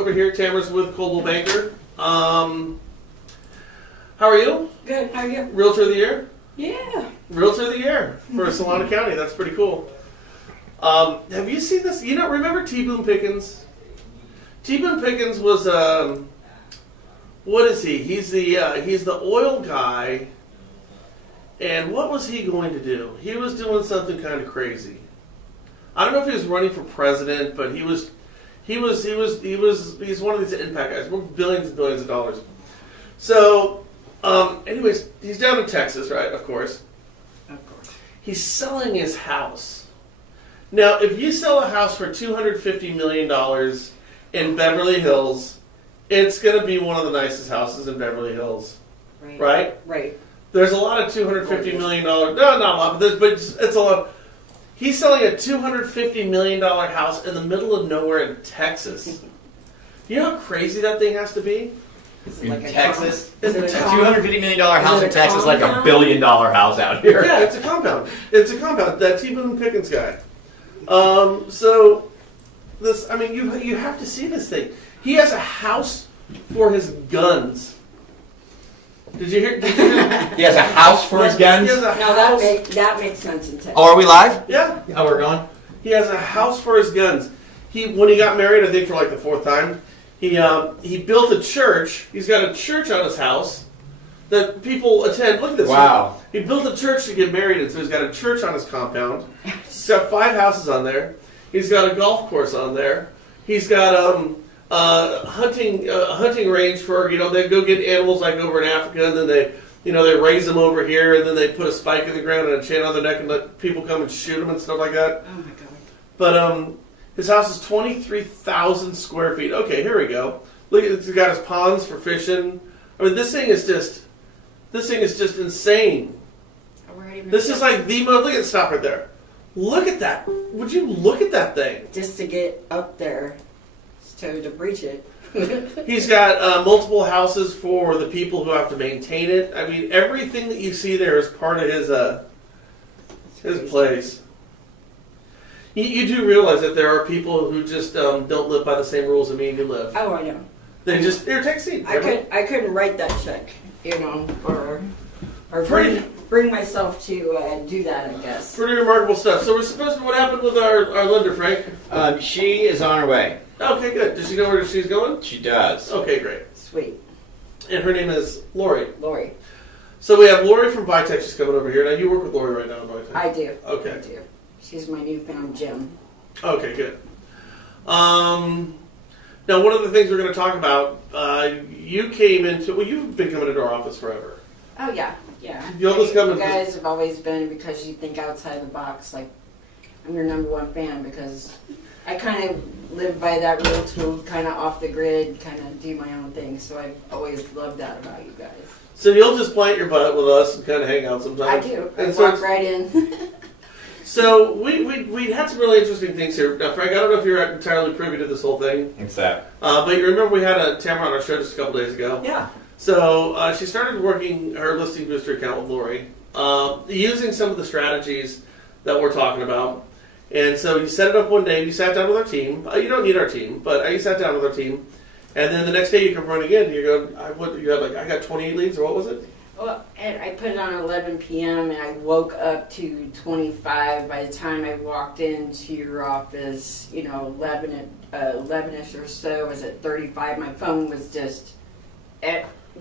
over here. Tamara's with Coldwell Banker. How are you? Good, how are you? Realtor of the Year? Yeah. Realtor of the Year for Solana County. That's pretty cool. Have you seen this? You know, remember T. Boone Pickens? T. Boone Pickens was, what is he? He's the oil guy. And what was he going to do? He was doing something kind of crazy. I don't know if he was running for president, but he's one of these impact guys. Worth billions and billions of dollars. So, anyways, he's down in Texas, right? Of course. Of course. He's selling his house. Now, if you sell a house for $250 million in Beverly Hills, it's going to be one of the nicest houses in Beverly Hills. Right? Right. There's a lot of $250 million. No, not a lot, but it's a lot. He's selling a $250 million house in the middle of nowhere in Texas. You know how crazy that thing has to be? In Texas? Is it A a $250 million house it in a Texas is like compound? $1 billion house out here. Yeah, it's a compound. It's a compound. That T. Boone Pickens guy. So this, I mean, you have to see this thing. He has a house for his guns. Did you hear? He has a house for his guns? He has a No, house. that makes sense in Texas. Oh, are we live? Yeah. Oh, we're going? He has a house for his guns. When he got married, I think for like the fourth time, he built a church. He's got a church on his house that people attend. Look at this. Wow. He built a church to get married in, so he's got a church on his compound. He's got 5 houses on there. He's got a golf course on there. He's got hunting range for, they go get animals like over in Africa, and then they raise them over here, and then they put a spike in the ground and a chain on their neck and let people come and shoot them and stuff like that. Oh my God. But his house is 23,000 square feet. Okay, here we go. Look, he's got his ponds for fishing. I mean, this thing is just insane. This is like the most. Look at stop right there. Look at that. Would you look at that thing? Just to get up there, to breach it. He's got multiple houses for the people who have to maintain it. I mean, everything that you see there is part of his place. You do realize that there are people who just don't live by the same rules that me and you live. Oh, I know. They just take a seat. I couldn't write that check, or bring myself to do that, I guess. Pretty remarkable stuff. So we're supposed to. What happened with our lender, Frank? She is on her way. Okay, good. Does she know where she's going? She does. Okay, great. Sweet. And her name is Lori. Lori. So we have Lori from Vitex. She's coming over here. Now you work with Lori right now in Vitex. I do. Okay. I do. She's my newfound gem. Okay, good. Now, one of the things we're going to talk about, you've been coming into our office forever. Oh yeah, yeah. You'll just come You and guys have always been, because you think outside the box. Like, I'm your #1 fan because I kind of live by that rule to kind of off the grid, kind of do my own thing. So I've always loved that about you guys. So you'll just plant your butt with us and kind of hang out I sometimes. do. And I so walk right in. So we had some really interesting things here. Now, Frank, I don't know if you're entirely privy to this whole thing. What's that? But you remember we had a Tamara on our show just a couple days ago. Yeah. So she started working her listing booster account with Lori, using some of the strategies that we're talking about. And so you set it up one day, and you sat down with our team. You don't need our team, but you sat down with our team. And then the next day you come running in, and you go, I got 28 leads, or what was it? Well, and I put it on 11 p.m. and I woke up to 25. By the time I walked into your office, 11ish or so, I was at 35. My phone was just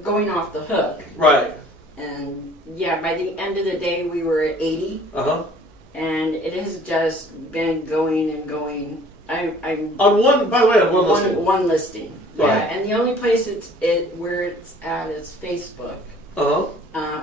going off the hook. Right. And yeah, by the end of the day, we were at 80. Uh-huh. And it has just been going and going. I'm on one, by the way, on one listing. One listing. Right. Yeah, and the only place where it's at is Facebook. Uh-huh.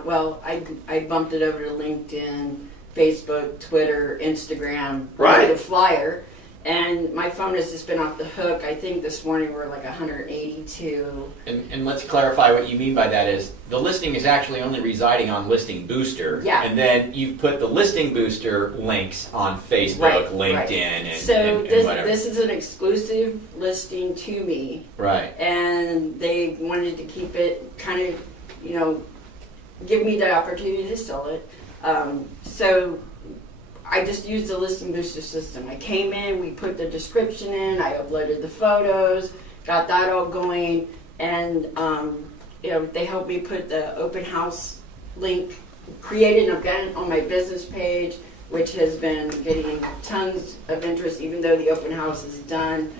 Well, I bumped it over to LinkedIn, Facebook, Twitter, Instagram, right. The flyer, and my phone has just been off the hook. I think this morning we're like 182. And let's clarify what you mean by that is the listing is actually only residing on Listing Booster. Yeah. And then you've put the Listing Booster links on Facebook, Right, LinkedIn, right. and whatever. This is an exclusive listing to me. Right. And they wanted to keep it kind of, give me the opportunity to sell it. So I just used the Listing Booster system. I came in, we put the description in, I uploaded the photos, got that all going, and they helped me put the open house link, created an event on my business page, which has been getting tons of interest, even though the open house is done.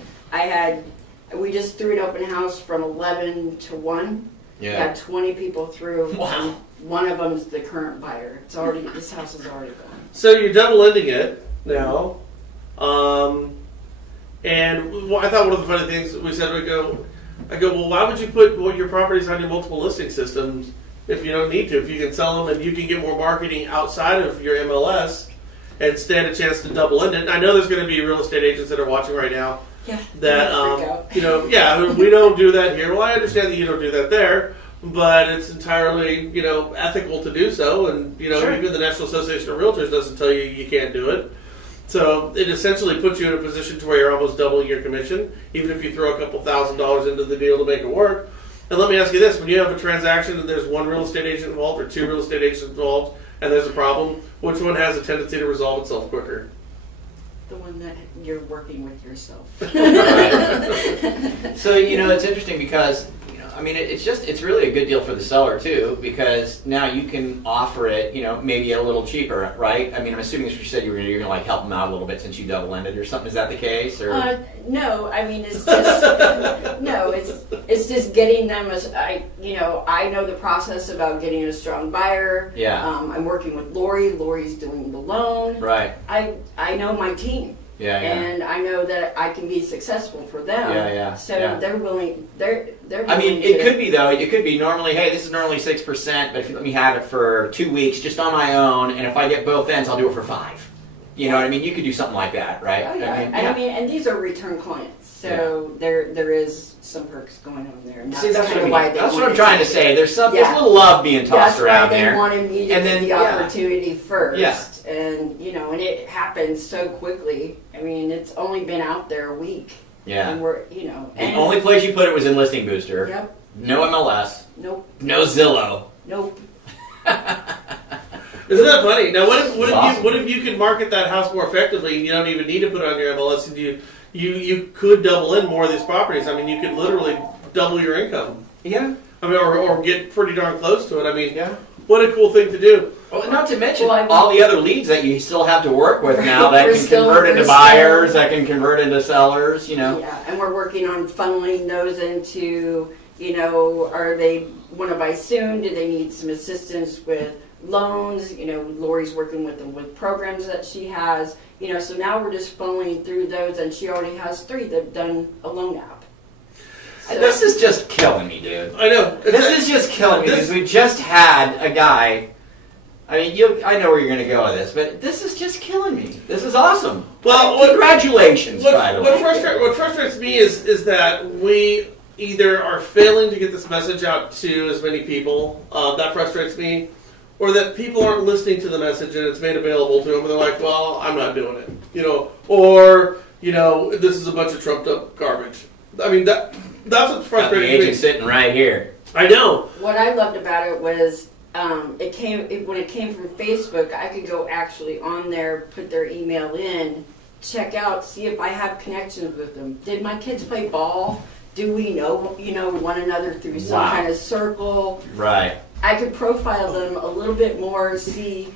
We just threw an open house from 11 to 1. Yeah. We had 20 people through. Wow. And one of them's the current buyer. This house is already gone. So you're double ending it now. And I thought one of the funny things that we said, I go, well, why would you put your properties on your multiple listing systems if you don't need to? If you can sell them and you can get more marketing outside of your MLS and stand a chance to double end it. And I know there's going to be real estate agents that are watching right now. Yeah. That we don't do that here. Well, I understand that you don't do that there, but it's entirely ethical to do so. And Sure. even the National Association of Realtors doesn't tell you you can't do it. So it essentially puts you in a position to where you're almost doubling your commission, even if you throw a couple $1,000s into the deal to make it work. And let me ask you this: when you have a transaction and there's one real estate agent involved or two real estate agents involved, and there's a problem, which one has a tendency to resolve itself quicker? The one that you're working with yourself. So it's interesting because it's really a good deal for the seller too, because now you can offer it maybe a little cheaper, right? I mean, I'm assuming that's what you said, you're gonna like help them out a little bit since you double ended or something. Is that the case? Or No, I mean it's just it's just getting them I know the process about getting a strong buyer. Yeah. I'm working with Lori. Lori's doing the loan. Right. I know my team. Yeah. And I know that I can be successful for them. Yeah. So yeah. they're willing. They're. I mean, it could be though. It could be normally, hey, this is normally 6%, but if you let me have it for 2 weeks just on my own, and if I get both ends, I'll do it for 5. You know what I mean? You could do something like that, right? Oh yeah. And these are return clients, so there is some perks going on there. And See, that's kind what of why they that's what wanted I'm trying to say. There's a little love being tossed around there. That's why they wanted me to get the opportunity first. Yeah. And and it happened so quickly. I mean, it's only been out there a week. Yeah. And we're the only place you put it was in Listing Booster. Yep. No MLS. Nope. No Zillow. Nope. Isn't that funny? Now, Awesome. what if you could market that house more effectively, and you don't even need to put it on your MLS, and you could double in more of these properties? I mean, you could literally double your income. Yeah. I mean, or get pretty darn close to it. I mean, Yeah. What a cool thing to do. Well, not to mention Well, all the other leads that you still have to work with now that We're can still- convert into we're buyers, still- that can convert into sellers, Yeah, and we're working on funneling those into, are they want to buy soon? Do they need some assistance with loans? Lori's working with them with programs that she has. So now we're just funneling through those, and she already has 3 that've done a loan app. So, This is just killing me, dude. I know. This is just killing me because we just had a guy. I mean, I know where you're going to go with this, but this is just killing me. This is awesome. Well, congratulations, by the way. What frustrates me is that we either are failing to get this message out to as many people. That frustrates me. Or that people aren't listening to the message and it's made available to them, and they're like, well, I'm not doing it. Or this is a bunch of trumped up garbage. I mean, that's what's frustrating The me. agent's sitting right here. I know. what I loved about it was when it came from Facebook, I could go actually on there, put their email in, check out, see if I have connections with them. Did my kids play ball? Do we know one another through some Wow. kind of circle? Right. I could profile them a little bit more, see,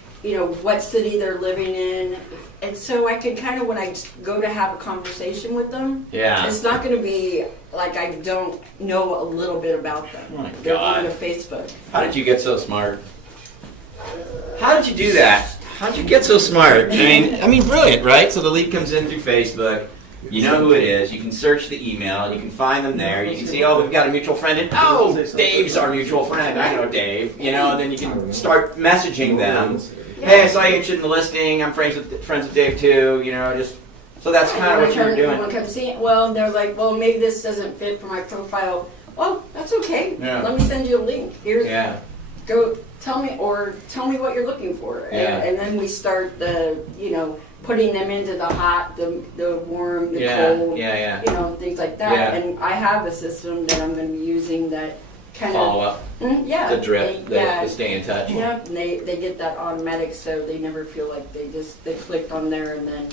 what city they're living in. And so I could kind of, when I go to have a conversation with them, Yeah. it's not going to be like I don't know a little bit about them. Oh my They're God. going to Facebook. How did you get so smart? How did you do that? How did you get so smart? I mean, brilliant, right? So the lead comes in through Facebook. You know who it is. You can search the email. You can find them there. You can see, oh, we've got a mutual friend. And, oh, Dave's our mutual friend. I know Dave. And then you can start messaging them. Hey, I saw you interested in the listing. I'm friends with Dave too. So that's kind of what you're doing. Someone kept seeing, well, they're like, well, maybe this doesn't fit for my profile. Well, that's okay. Yeah. Let me send you a link. Here's Yeah. go tell me what you're looking for. Yeah. And then we start putting them into the hot, the warm, the Yeah. cold, Yeah. things like that. Yeah. And I have a system that I'm going to be using that kind Follow of up. yeah, The drip. The stay in touch. Yeah, and they get that automatic, so they never feel like they clicked on there and then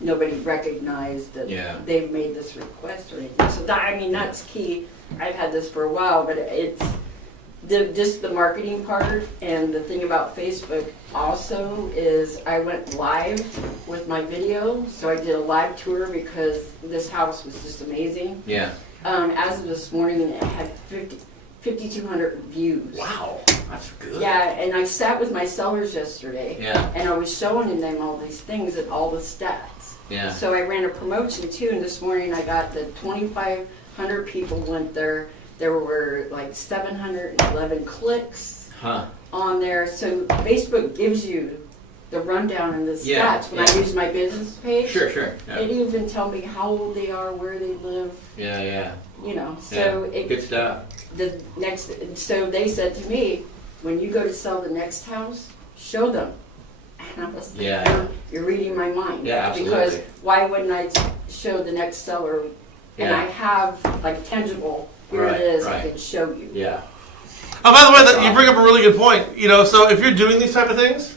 nobody recognized that Yeah. they've made this request or anything. So that, I mean, that's key. I've had this for a while, but it's just the marketing part. And the thing about Facebook also is I went live with my video. So I did a live tour because this house was just amazing. Yeah. As of this morning, it had 5,200 views. Wow, that's good. Yeah, and I sat with my sellers yesterday, Yeah. and I was showing them all these things and all the stats. Yeah. So I ran a promotion too, and this morning I got the 2,500 people went there. There were like 711 clicks Huh. on there. So Facebook gives you the rundown and the stats. Yeah, When I use my business page, Sure. Yeah. it even tell me how old they are, where they live, Yeah. you know. So Yeah. it Good stuff. so they said to me, when you go to sell the next house, show them. And I was like, Yeah. you're reading my mind. Yeah, absolutely. Because why wouldn't I show the next seller? And Yeah. I have like tangible, here Right, it is, right. I can show you. Yeah. Oh, by the way, you bring up a really good point. You know, so if you're doing these type of things,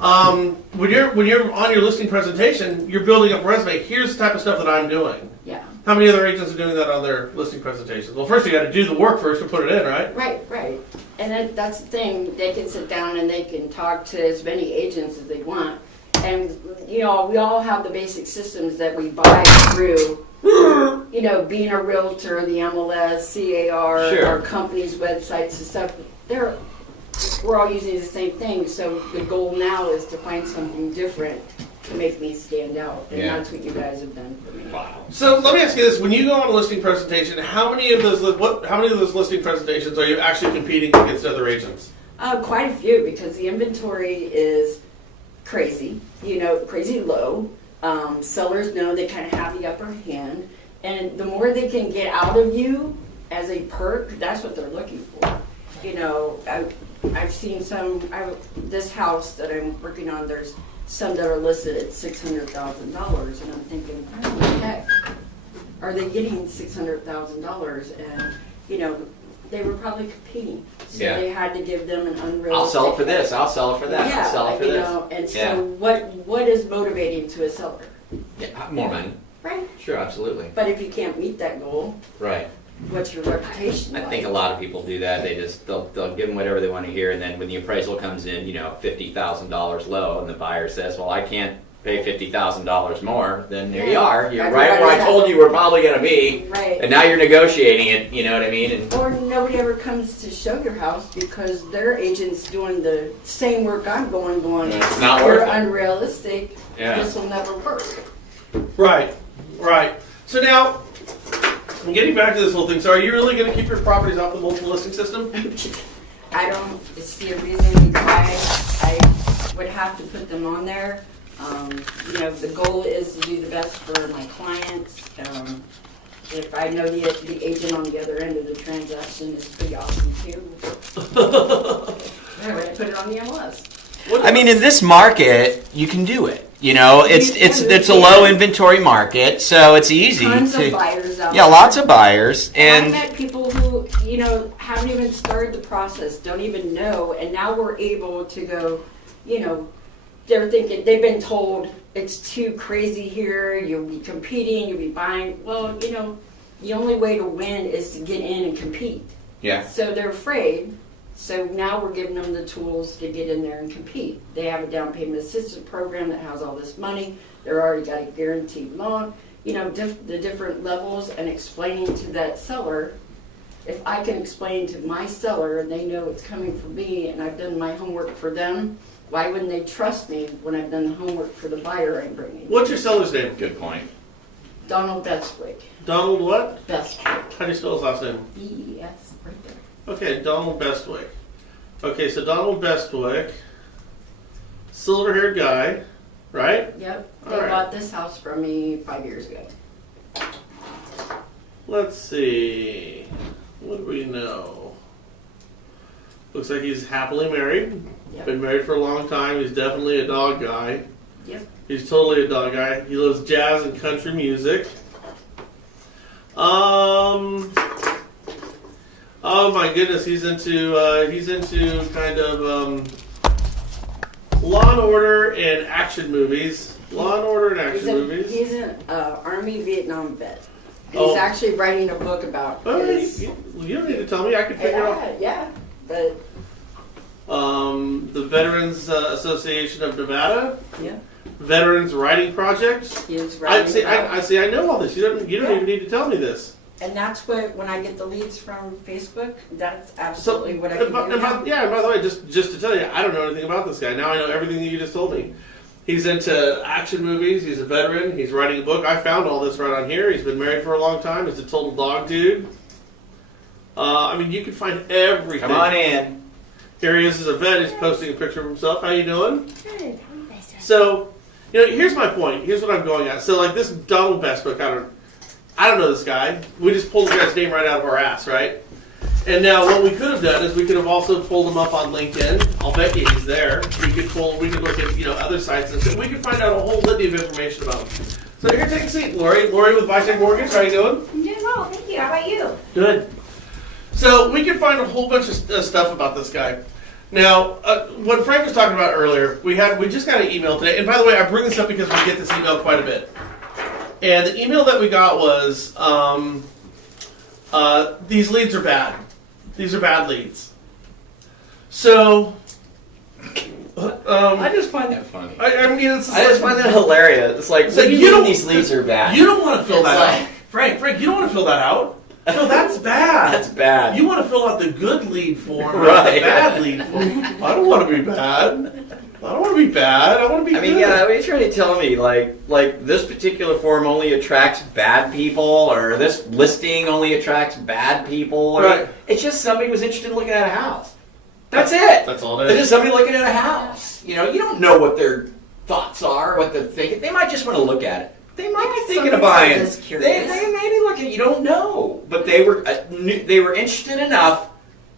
when you're on your listing presentation, you're building up a resume. Here's the type of stuff that I'm doing. Yeah. How many other agents are doing that on their listing presentations? Well, first you got to do the work first to put it in, right? Right. And that's the thing. They can sit down and they can talk to as many agents as they want. And, you know, we all have the basic systems that we buy through, you know, being a realtor, the MLS, CAR, Sure. our company's websites and stuff. We're all using the same thing. So the goal now is to find something different to make me stand out. And Yeah. that's what you guys have done for me. Wow. So let me ask you this: when you go on a listing presentation, how many of those listing presentations are you actually competing against other agents? Quite a few, because the inventory is crazy, you know, crazy low. Sellers know they kind of have the upper hand, and the more they can get out of you as a perk, that's what they're looking for. You know, I've seen this house that I'm working on, there's some that are listed at $600,000, and I'm thinking, how the heck are they getting $600,000? And, you know, they were probably competing. So Yeah. they had to give them an unrealistic... I'll sell it for this. I'll sell it for that. Yeah, I'll sell it for you this. know, and so Yeah. what is motivating to a seller? Yeah. More money. Right. Sure, absolutely. But if you can't meet that goal, Right. what's your reputation I like? think a lot of people do that. They'll give them whatever they want to hear, and then when the appraisal comes in, you know, $50,000 low, and the buyer says, "Well, I can't pay $50,000 more," then there you Yeah. are. You're Everybody's right where I happy. told you we're probably going to be, Right. and now you're negotiating it. You know what I mean? And Or nobody ever comes to show your house because their agent's doing the same work I'm going. It's not You're worth it. unrealistic. Yeah. This will never work. Right. So now, I'm getting back to this whole thing. So, are you really going to keep your properties off the multiple listing system? I don't see a reason why I would have to put them on there. You know, the goal is to do the best for my clients. If I know the agent on the other end of the transaction is pretty awesome too. Yeah, right, put it on the MLS. I mean, in this market, you can do it. You know, it's a low inventory market, so it's easy Tons to. of buyers out Yeah, there. lots of buyers, And I and met people who, you know, haven't even started the process, don't even know, and now we're able to go, you know, they're thinking, they've been told it's too crazy here, you'll be competing, you'll be buying. Well, you know, the only way to win is to get in and compete. yeah, So they're afraid. So now we're giving them the tools to get in there and compete. They have a down payment assistance program that has all this money. They're already got a guaranteed loan. You know, the different levels, and explaining to that seller. If I can explain to my seller and they know it's coming from me and I've done my homework for them, why wouldn't they trust me when I've done the homework for the buyer I'm bringing? What's your seller's name? good point. Donald Bestwick. Donald what? Bestwick. How do you spell his last name? B-E-S, right there. Okay, Donald Bestwick. Okay, so Donald Bestwick, silver-haired guy, right? Yep. They All right. bought this house from me 5 years ago. Let's see. What do we know? Looks like he's happily married. Yep. Been married for a long time. He's definitely a dog guy. Yep. He's totally a dog guy. He loves jazz and country music. Oh my goodness, he's into kind of Law and Order and action movies. Law and Order and action movies. He's an Army Vietnam vet. And Oh. he's actually writing a book about Oh, his... you don't need to tell me. I can figure it out. Yeah, but... The Veterans Association of Nevada. Yeah. Veterans Writing Project. He is writing about... I see. I know all this. You don't even need to tell me this. And that's what, when I get the leads from Facebook, that's absolutely what I can do now. Yeah, and by the way, just to tell you, I don't know anything about this guy. Now I know everything that you just told me. He's into action movies. He's a veteran. He's writing a book. I found all this right on here. He's been married for a long time. He's a total dog dude. I mean, you can find everything. Come on in. Here he is as a vet. He's posting a picture of himself. How you doing? Good. How are you guys doing? So, here's my point. Here's what I'm going at. So, like this Donald Best book, I don't know this guy. We just pulled the guy's name right out of our ass, right? And now what we could have done is we could have also pulled him up on LinkedIn. I'll bet you he's there. We could look at other sites and we could find out a whole litany of information about him. So here, take a seat, Lori. Lori with Vitech Mortgage. How you doing? I'm doing well, thank you. How about you? Good. So we could find a whole bunch of stuff about this guy. Now, what Frank was talking about earlier, we just got an email today. And by the way, I bring this up because we get this email quite a bit. And the email that we got was, these leads are bad. These are bad leads. So, I just find that funny. I mean, I just find that hilarious. It's like, So what do you you don't- mean these leads are bad? you don't want to fill It's that like- out. Frank, you don't want to fill that out. No, that's bad. That's bad. You want to fill out the good lead form, not Right. the bad lead form. I don't want to be bad. I don't want to be bad. I want to be I mean, good. yeah, what are you trying to tell me? Like this particular form only attracts bad people, or this listing only attracts bad people? Or Right. It's just somebody was interested in looking at a house. That's it. That's all it It's is. just somebody looking at a house. You don't know what their thoughts are, what they're thinking. They might just want to look at it. They might be thinking of Somebody's buying. just curious. They may be looking. You don't know, but they were interested enough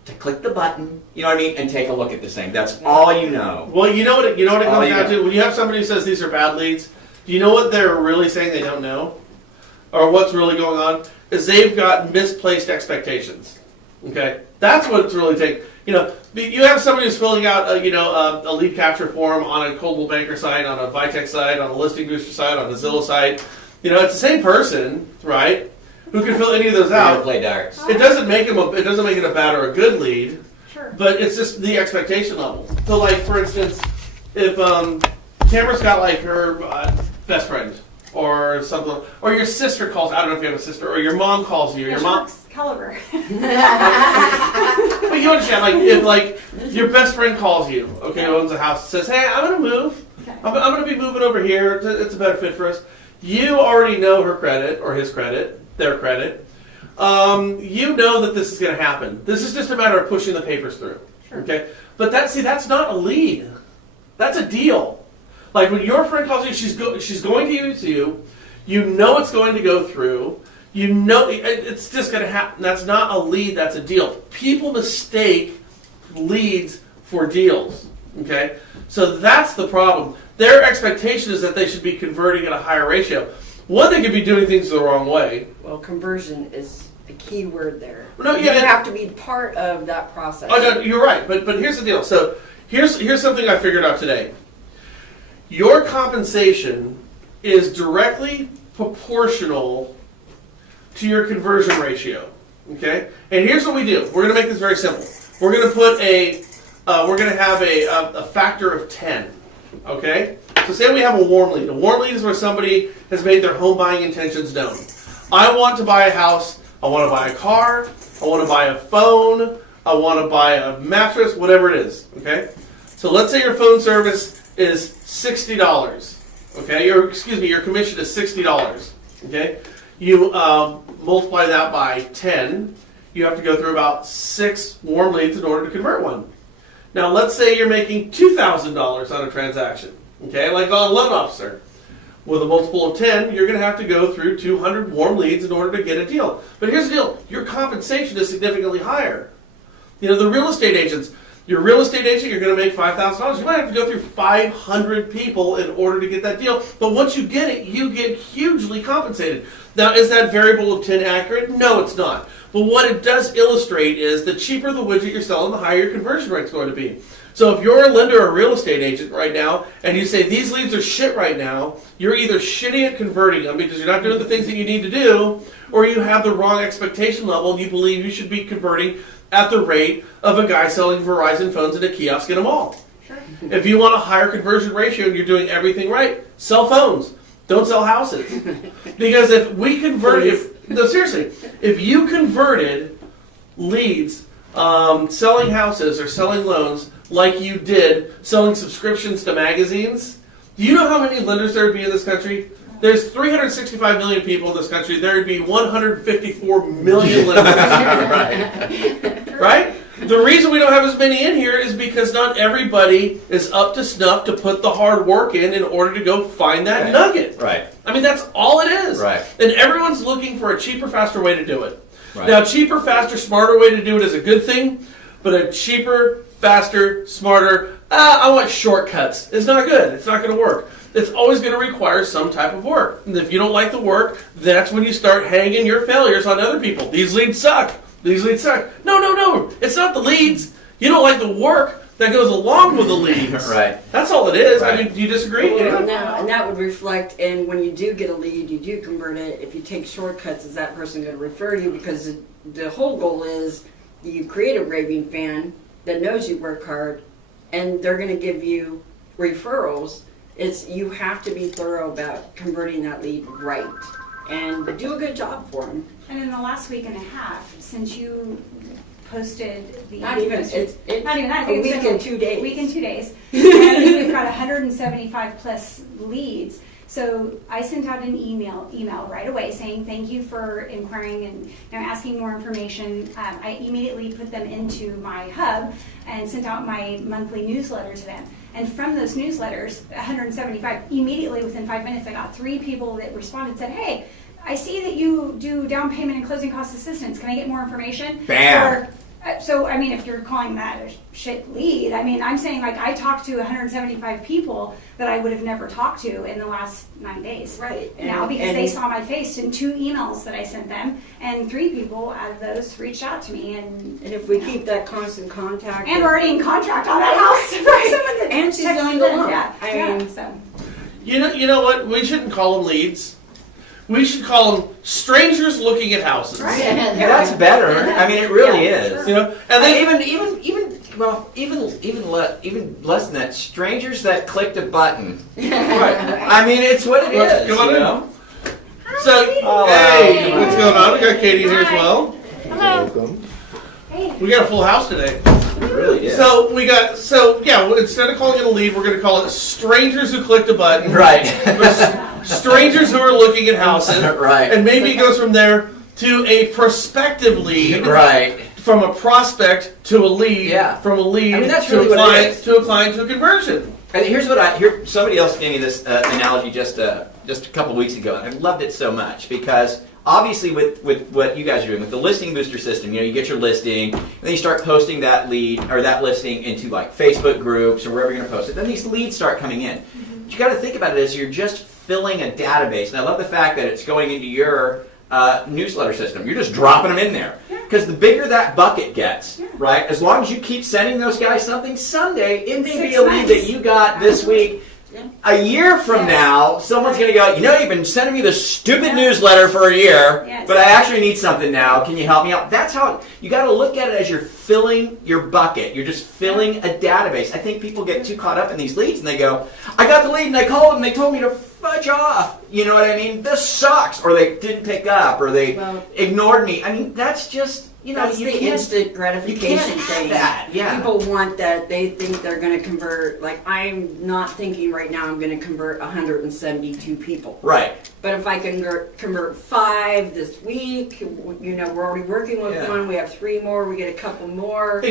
to click the button. You know what I mean, and take a look at this thing. That's all you know. Well, you know what it Oh, comes you down got- to? When you have somebody who says these are bad leads, do you know what they're really saying they don't know? Or what's really going on? Is they've got misplaced expectations. Okay? That's what it's really taking. You have somebody who's filling out a lead capture form on a Coldwell Banker site, on a Vitech site, on a Listing Booster site, on a Zillow site. It's the same person, right? Who can fill any of those We're gonna out. play darts. It doesn't make it a bad or a good lead. Sure. But it's just the expectation level. So, like, for instance, if Tamara's got, like, her best friend or something, or your sister calls, I don't know if you have a sister, or your mom calls you, or your mom... Caliber. But you understand, like, if, like, your best friend calls you, okay, who owns a house, says, hey, I'm going to move. Okay. I'm going to be moving over here. It's a better fit for us. You already know her credit, or his credit, their credit. You know that this is going to happen. This is just a matter of pushing the papers through. Sure. Okay? But that's not a lead. That's a deal. Like when your friend calls you, she's going to use you. You know it's going to go through. You know it's just going to happen. That's not a lead. That's a deal. People mistake leads for deals. Okay? So that's the problem. Their expectation is that they should be converting at a higher ratio. One, they could be doing things the wrong way. Well, conversion is the key word there. No, You yeah, have to be part of that process. Oh, no, you're right. But here's the deal. So here's something I figured out today. Your compensation is directly proportional to your conversion ratio. Okay? And here's what we do. We're going to make this very simple. We're going to put we're going to have a factor of 10. Okay? So say we have a warm lead. A warm lead is where somebody has made their home buying intentions known. I want to buy a house. I want to buy a car. I want to buy a phone. I want to buy a mattress, whatever it is. Okay? So let's say your phone service is $60. Okay? Your commission is $60. Okay? You multiply that by 10. You have to go through about 6 warm leads in order to convert one. Now, let's say you're making $2,000 on a transaction, okay, like a loan officer. With a multiple of 10, you're going to have to go through 200 warm leads in order to get a deal. But here's the deal. Your compensation is significantly higher. The real estate agents, you're going to make $5,000. You might have to go through 500 people in order to get that deal. But once you get it, you get hugely compensated. Now, is that variable of 10 accurate? No, it's not. But what it does illustrate is the cheaper the widget you're selling, the higher your conversion rate is going to be. So if you're a lender or a real estate agent right now, and you say these leads are shit right now, you're either shitty at converting them because you're not doing the things that you need to do, or you have the wrong expectation level and you believe you should be converting at the rate of a guy selling Verizon phones in a kiosk in a mall. Sure. If you want a higher conversion ratio and you're doing everything right, sell phones. Don't sell houses. Because if we convert, no, seriously, if you converted leads selling houses or selling loans like you did selling subscriptions to magazines, do you know how many lenders there would be in this country? There's 365 million people in this country. There would be 154 million lenders. Right? The reason we don't have as many in here is because not everybody is up to snuff to put the hard work in order to go find that nugget. Right. I mean, that's all it is. Right. And everyone's looking for a cheaper, faster way to do it. Right. Now, cheaper, faster, smarter way to do it is a good thing, but a cheaper, faster, smarter, I want shortcuts. It's not good. It's not going to work. It's always going to require some type of work. And if you don't like the work, that's when you start hanging your failures on other people. These leads suck. These leads suck. No. It's not the leads. You don't like the work that goes along with the leads. Right. That's all it is. Right. I mean, do you disagree? Well, and that would reflect in when you do get a lead, you do convert it. If you take shortcuts, is that person going to refer you? Because the whole goal is you create a raving fan that knows you work hard, and they're going to give you referrals. You have to be thorough about converting that lead right and do a good job for them. And in the last week and a half, since you posted the... Not even that. I A think week it's been and 2 days. A week and 2 days. And we've got 175 plus leads. So I sent out an email right away saying thank you for inquiring and asking more information. I immediately put them into my hub and sent out my monthly newsletter to them. And from those newsletters, 175, immediately within 5 minutes, I got 3 people that responded and said, hey, I see that you do down payment and closing cost assistance. Can I get more information? Bam. So, I mean, if you're calling that a shit lead, I mean, I'm saying, like, I talked to 175 people that I would have never talked to in the last 9 days. Right. Now, because they saw my face in 2 emails that I sent them, and 3 people out of those reached out to me. And if we keep that constant contact. And we're already in contract on that house. For someone that And she's texted on the in. line. Yeah. I mean, so. You know what? We shouldn't call them leads. We should call them strangers looking at houses. Right. That's better. I mean, it really is. You know, and then even less than that. Strangers that clicked a button. right. I mean, it's what it is. Come on you in. know? So, Hello. hey, what's going on? We got Katie here as well. Hello. Hey. We got a full house today. It really is. Instead of calling it a lead, we're going to call it strangers who clicked a button. Right. Strangers who are looking at houses. Right. And maybe it goes from there to a prospective lead. Right. From a prospect to a lead. Yeah. From a lead I mean, that's to really a what it client is. to a client to a conversion. And here's what somebody else gave me this analogy just a couple weeks ago, and I loved it so much because obviously with what you guys are doing with the listing booster system, you get your listing, and then you start posting that lead or that listing into like Facebook groups or wherever you're going to post it. Then these leads start coming in. What you got to think about it is you're just filling a database, and I love the fact that it's going into your newsletter system. You're just dropping them in there. Because the bigger that bucket gets, right, as long as you keep sending those guys something, someday it may be a lead that you got this week. A year from now, someone's going to go, you've been sending me this stupid newsletter for a year, but I actually need something now. Can you help me out? That's how, you got to look at it as you're filling your bucket. You're just filling a database. I think people get too caught up in these leads and they go, I got the lead and I called them and they told me to fudge off. You know what I mean? This sucks. Or they didn't pick up or they ignored me. I mean, that's just... that's the instant gratification thing. Yeah. People want that. They think they're going to convert. Like, I'm not thinking right now I'm going to convert 172 people. Right. But if I can convert 5 this week, we're already working with one. We have 3 more. We get a couple more.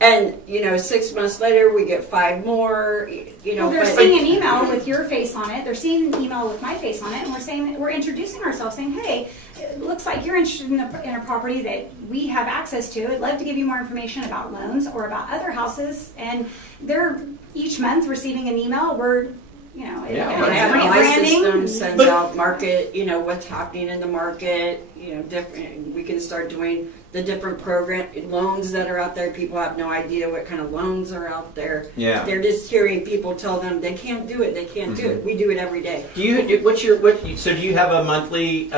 And 6 months later, we get 5 more. They're seeing an email with your face on it. They're seeing an email with my face on it, and we're introducing ourselves, saying, "Hey, it looks like you're interested in a property that we have access to. I'd love to give you more information about loans or about other houses." And they're each month receiving an email. We're Yeah, And I have my system rebranding. sends out market, what's happening in the market, different. We can start doing the different program loans that are out there. People have no idea what kind of loans are out there. Yeah. They're just hearing people tell them they can't do it. They can't do it. We do it every day. Do you? So do you have a monthly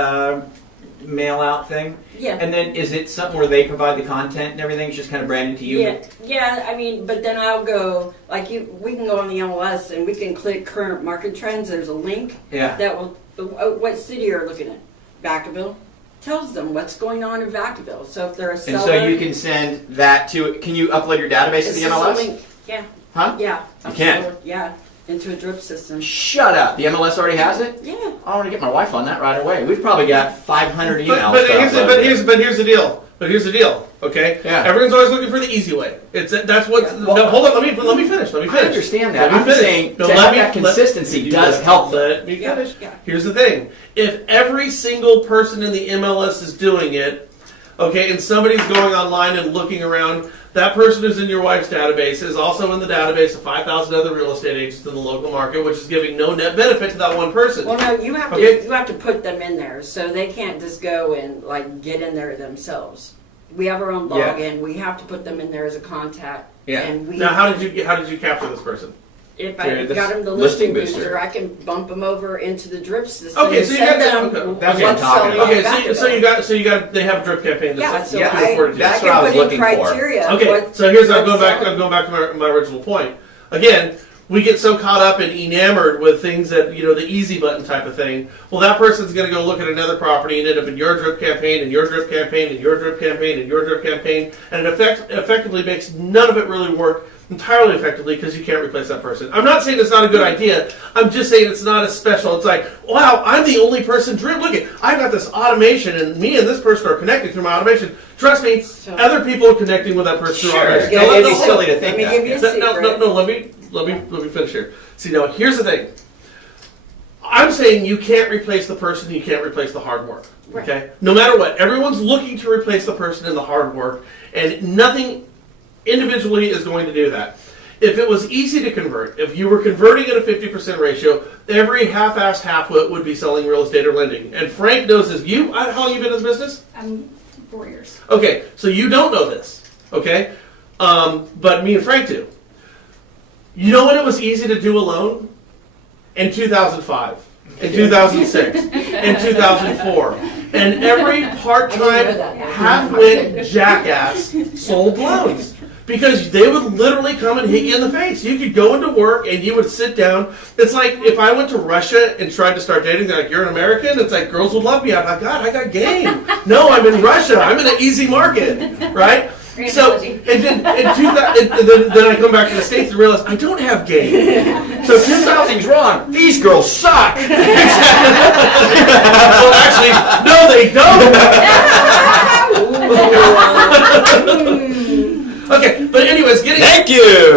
mail out thing? Yeah. And then is it something where they provide the content and everything? It's just kind of branded to you? Yeah. I mean, but then I'll go we can go on the MLS and we can click current market trends. There's a link Yeah. that will what city you're looking at. Vacaville tells them what's going on in Vacaville. So if they're a seller, And so you can send that to. Can you upload your database to it's the just a MLS? link. Yeah. Huh? Yeah. You can? Yeah. Into a drip system. Shut up. The MLS already has it? Yeah. I want to get my wife on that right away. We've probably got 500 emails. But here's the deal. Okay. Yeah. Everyone's always looking for the easy way. That's what. Yeah. No, hold on. Let me finish. I understand that. Let me I'm finish. saying No, to let have me- that consistency let- does help them. Let me Yeah, finish. yeah. Here's the thing. If every single person in the MLS is doing it, okay, and somebody's going online and looking around, that person who's in your wife's database is also in the database of 5,000 other real estate agents in the local market, which is giving no net benefit to that one person. Well, no, you have Okay. to put them in there, so they can't just go and get in there themselves. We have our own Yeah. login. We have to put them in there as a contact. Yeah. And we Now, how did you capture this person? If Here, I this got them the listing listing booster. booster, I can bump them over into the drip system. Okay, and so you send got them that. Okay. That's what I'm what's talking selling about. in Okay, Vacaville. so they have a drip campaign. Yeah, That's so yeah, I that's can what I was put in looking for. criteria. Okay, what- so here's what's I'm going back to my original point. Again, we get so caught up and enamored with things that, the easy button type of thing. Well, that person's going to go look at another property and end up in your drip campaign and your drip campaign and your drip campaign and your drip campaign, and it effectively makes none of it really work entirely effectively because you can't replace that person. I'm not saying it's not a good idea. I'm just saying it's not as special. It's like, wow, I'm the only person drip. Look at, I've got this automation, and me and this person are connected through my automation. Trust me, other people are connecting with that person through Sure. automation. Yeah, Now, it'd be hold on. silly to think Let me that. give you a secret. No, let me finish here. See, now here's the thing. I'm saying you can't replace the person, you can't replace the hard work. Right. Okay? No matter what, everyone's looking to replace the person in the hard work, and nothing individually is going to do that. If it was easy to convert, if you were converting at a 50% ratio, every half-assed half-wit would be selling real estate or lending. And Frank knows this. How long have you been in this business? 4 years. Okay, so you don't know this, okay? But me and Frank do. You know when it was easy to do a loan? In 2005, in 2006, in 2004. And every part-time, half-wit jackass sold loans. Because they would literally come and hit you in the face. You could go into work and you would sit down. It's like if I went to Russia and tried to start dating, they're like, you're an American? It's like, girls would love me. I'm like, God, I got game. No, I'm in Russia. I'm in an easy market, right? Great So, analogy. and then I come back to the States and realize I don't have game. So 2000, Something's wrong. These girls suck. well, actually, no, they don't. Okay, but anyways, Thank you.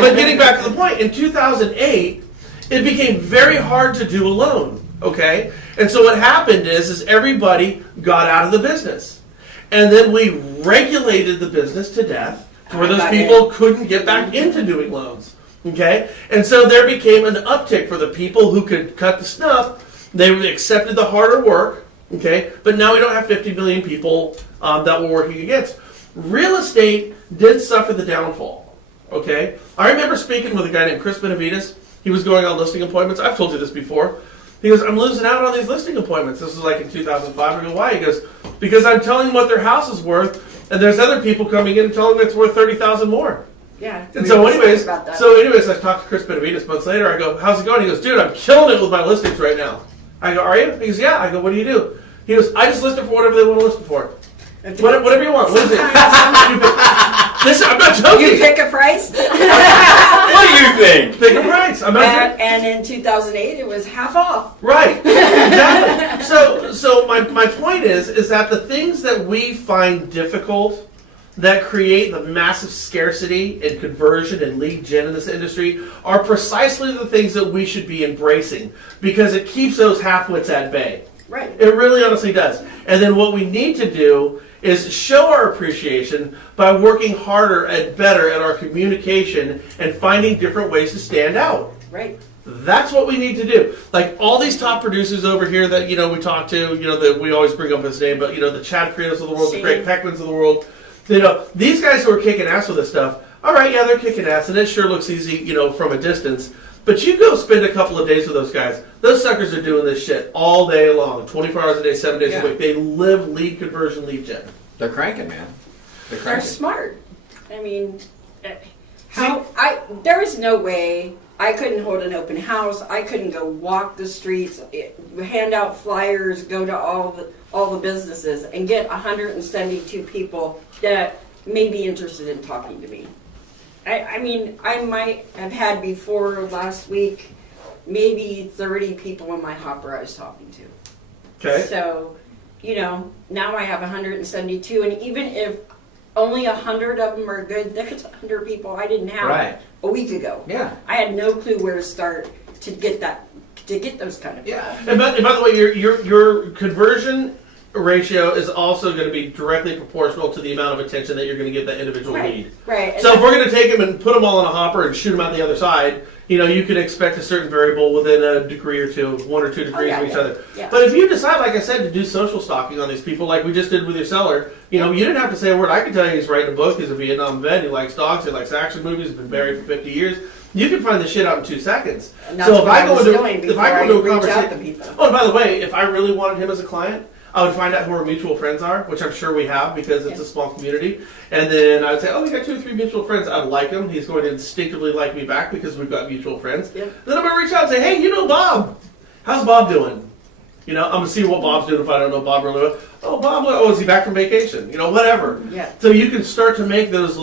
but getting back to the point, in 2008, it became very hard to do a loan, okay? And so what happened is everybody got out of the business. And then we regulated the business to death to where those people couldn't get back into doing loans, okay? And so there became an uptick for the people who could cut the snuff. They accepted the harder work, okay? But now we don't have 50 million people that we're working against. Real estate did suffer the downfall, okay? I remember speaking with a guy named Chris Benavides. He was going on listing appointments. I've told you this before. He goes, I'm losing out on these listing appointments. This was like in 2005. I go, why? He goes, because I'm telling them what their house is worth, and there's other people coming in and telling them it's worth $30,000 more. Yeah. And so anyways, about that. I talked to Chris Benavides months later. I go, how's it going? He goes, dude, I'm killing it with my listings right now. I go, are you? He goes, yeah. I go, what do you do? He goes, I just list it for whatever they want to list it for. Whatever you want. What is it? Listen, I'm not joking. You pick a price. What do you think? Pick a price. I'm not joking. And in 2008, it was half off. Right. Exactly. So my point is that the things that we find difficult that create the massive scarcity and conversion and lead gen in this industry are precisely the things that we should be embracing because it keeps those half-wits at bay. Right. It really honestly does. And then what we need to do is show our appreciation by working harder and better at our communication and finding different ways to stand out. Right. That's what we need to do. Like all these top producers over here that we talk to, that we always bring up his name, but the Chad Credos of the world, the Greg Peckmans of the world, these guys who are kicking ass with this stuff. All right, yeah, they're kicking ass, and it sure looks easy, from a distance. But you go spend a couple of days with those guys. Those suckers are doing this shit all day long, 24 hours a day, 7 days a week. They live lead conversion, lead gen. They're cranking, man. They're smart. I mean, there is no way I couldn't hold an open house. I couldn't go walk the streets, hand out flyers, go to all the businesses, and get 172 people that may be interested in talking to me. I mean, I might have had before last week maybe 30 people in my hopper I was talking to. Okay. So, now I have 172, and even if only 100 of them are good, there's 100 people I didn't have a week ago. Yeah. I had no clue where to start to get those kind of people. Yeah. And by the way, your conversion ratio is also going to be directly proportional to the amount of attention that you're going to give that individual lead. Right. So if we're going to take them and put them all in a hopper and shoot them out the other side, you can expect a certain variable within a degree or two, 1 or 2 degrees of each other. Yeah. But if you decide, like I said, to do social stalking on these people, like we just did with your seller, you didn't have to say a word. I can tell you he's writing a book. He's a Vietnam vet. He likes dogs. He likes action movies. He's been married for 50 years. You can find this shit out in 2 seconds. And that's what I was doing before I into a reach out to conversation, people. oh, and by the way, if I really wanted him as a client, I would find out who our mutual friends are, which I'm sure we have because it's a small community. And then I would say, oh, we got 2 or 3 mutual friends. I'd like him. He's going to instinctively like me back because we've got mutual friends. Then I'm going to reach out and say, hey, Bob. How's Bob doing? I'm going to see what Bob's doing if I don't know Bob really well. Oh, Bob, is he back from vacation? Whatever. Yeah. So you can start to make those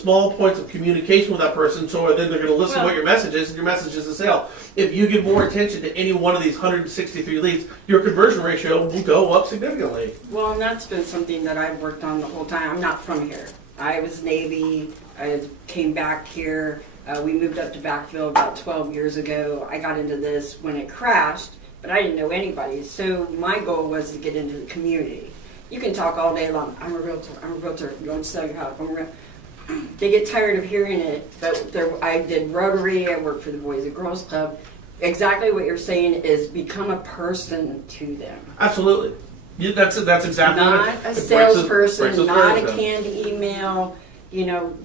small points of communication with that person so then they're going to listen to what your message is, and your message is a sale. If you give more attention to any one of these 163 leads, your conversion ratio will go up significantly. Well, and that's been something that I've worked on the whole time. I'm not from here. I was Navy. I came back here. We moved up to Backville about 12 years ago. I got into this when it crashed, but I didn't know anybody. So my goal was to get into the community. You can talk all day long. I'm a realtor. I'm going to sell your house. They get tired of hearing it, but I did Rotary. I worked for the Boys and Girls Club. Exactly what you're saying is become a person to them. Absolutely. That's exactly not what a salesperson, breaks those not a barriers down. canned email.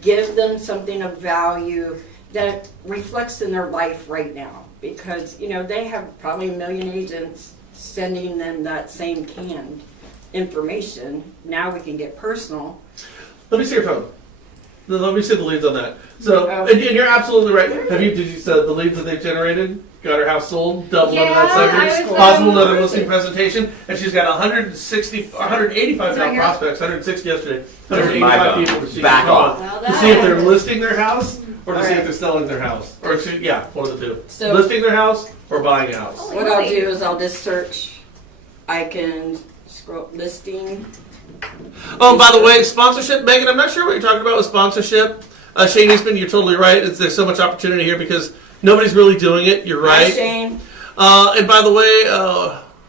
Give them something of value that reflects in their life right now, because they have probably 1 million agents sending them that same canned information. Now we can get personal. Let me see your phone. Let me see the leads on that. So, and you're absolutely right. Did you say the leads that they've generated? Got her house sold, double Yeah, under that I second, was, possible another listing presentation, and she's got 185 now here? prospects, 160 yesterday, There's 185 my people to see, back off. to see if they're listing their house or to see Alright. if they're selling their house. Or, one of the two. So- Listing their house or buying a house. What I'll do is I'll just search. I can scroll listing. Oh, by the way, sponsorship, Megan, I'm not sure what you're talking about with sponsorship. Shane Eastman, you're totally right. There's so much opportunity here because nobody's really doing it. You're Hi, right. Shane. And by the way,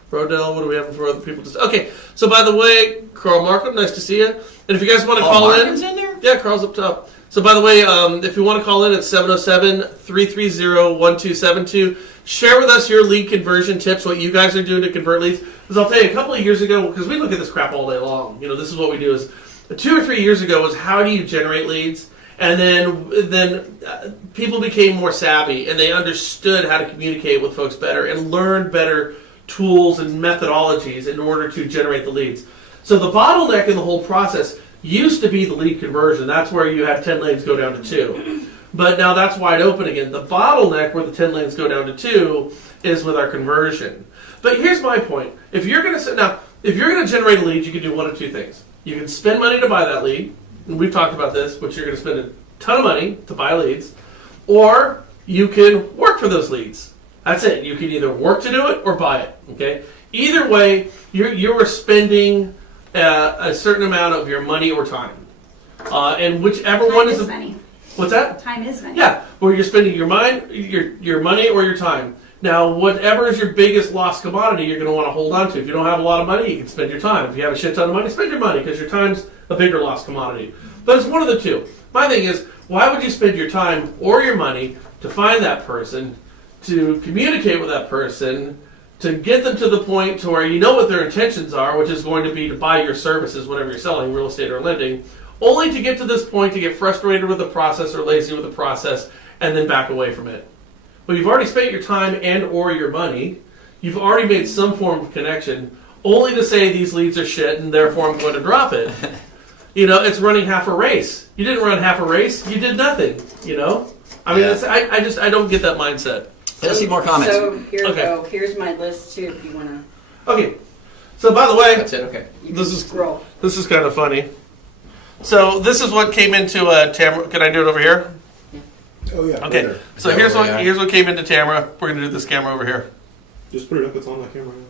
Rodell, what do we have for other people to say? Okay, so by the way, Carl Markham, nice to see you. And if you guys want to call Markham's in. in there? Yeah, Carl's up top. So by the way, if you want to call in, it's 707-330-1272. Share with us your lead conversion tips, what you guys are doing to convert leads. Because I'll tell you, a couple of years ago, because we look at this crap all day long, this is what we do is, 2 or 3 years ago was how do you generate leads? And then people became more savvy and they understood how to communicate with folks better and learned better tools and methodologies in order to generate the leads. So the bottleneck in the whole process used to be the lead conversion. That's where you had 10 lanes go down to 2. But now that's wide open again. The bottleneck where the 10 lanes go down to 2 is with our conversion. But here's my point. If you're going to generate a lead, you can do one of 2 things. You can spend money to buy that lead. And we've talked about this, but you're going to spend a ton of money to buy leads, or you can work for those leads. That's it. You can either work to do it or buy it. Okay. Either way, you're spending a certain amount of your money or time, and whichever Time one is is money. What's that? Time is money. Yeah, where you're spending your money or your time. Now, whatever is your biggest lost commodity, you're going to want to hold on to. If you don't have a lot of money, you can spend your time. If you have a shit ton of money, spend your money because your time's a bigger lost commodity. But it's one of the two. My thing is, why would you spend your time or your money to find that person to communicate with that person, to get them to the point to where you know what their intentions are, which is going to be to buy your services, whatever you're selling, real estate or lending, only to get to this point to get frustrated with the process or lazy with the process and then back away from it. But you've already spent your time and or your money. You've already made some form of connection, only to say these leads are shit and therefore I'm going to drop it. You know, it's running half a race. You didn't run half a race. You did nothing, you know? I mean, I don't get that mindset. Let's see more comments. So here we Okay. go. Here's my list too, if you want to. Okay. So by the way, That's it, okay. this is scroll. this is kind of funny. So this is what came into Tamara. Can I do it over here? Oh yeah. Okay. Right there. So Yeah, here's over what there. here's what came into Tamara. We're gonna do this camera over here. Just put it up. It's on my camera now.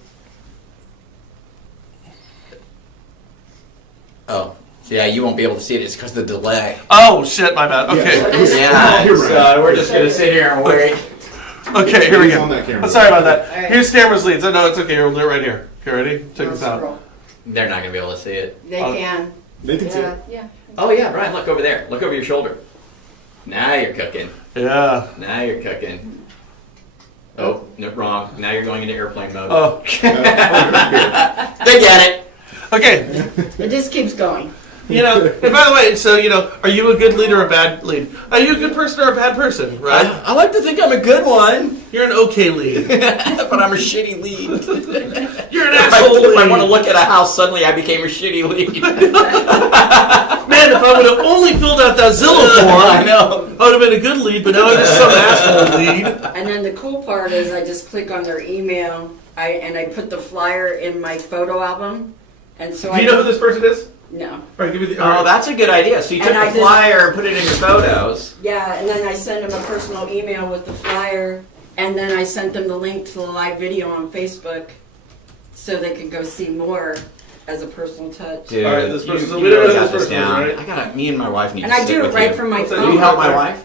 Oh, yeah, you won't be able to see it. It's because of the delay. Oh shit, my bad. Okay. Yeah, You're right. so we're just going to sit here and wait. Okay, here we It's go. on that camera. Sorry about that. All right. Here's Tamara's leads. Oh no, it's okay. We'll do it right here. Okay, ready? Check this out. Scroll. They're not going to be able to see it. They can. They can see Yeah, it. yeah. Oh, yeah, Brian, look over there. Look over your shoulder. Now you're cooking. Yeah. Now you're cooking. Oh, no, wrong. Now you're going into airplane mode. Oh. They get it. Okay. It just keeps going. You know, and by the way, so, you know, are you a good lead or a bad lead? Are you a good person or a bad person, right? I like to think I'm a good one, You're an okay lead. but I'm a shitty lead. You're an If asshole lead. I want to look at a house, suddenly I became a shitty lead. Man, if I would have only filled out that Zillow I form, know. I would have been a good lead, but now I'm just some asshole lead. And then the cool part is I just click on their email, and I put the flyer in my photo album, and so Do you know who this person is? No. All right, give me the. Oh, that's a good idea. So you took And I the just- flyer and put it in your photos. Yeah, and then I send them a personal email with the flyer, and then I sent them the link to the live video on Facebook, so they could go see more as a personal touch. Dude, All right, this you, person- you we don't really know got this this person, down. right? I gotta. Me and my wife need And to I sit do it with right you. from my What's that? Will phone. you help my wife?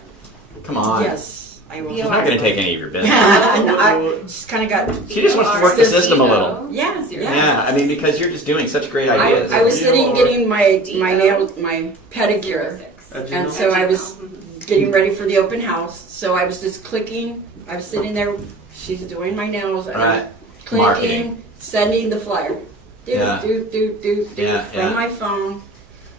Come on. Yes, I will. She's not gonna take any of your business. And I just kind of got. She just wants to work the system a little. Yeah, Yeah, I mean, because you're just doing such great I, ideas. I was You sitting are- getting my nails, my pedicure, and so I was getting ready for the open house. So I was just clicking. I was sitting there. She's doing my nails. And Right. I'm clicking, Marketing. sending the flyer. Do Yeah. do Yeah, from yeah. my phone.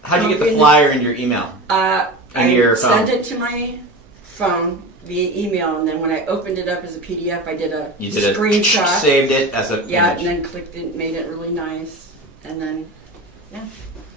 How'd you get the flyer in your email? I And your phone. sent it to my phone via email, and then when I opened it up as a PDF, I did a You did a screenshot. saved it as a Yeah, image. and then clicked it, made it really nice, and then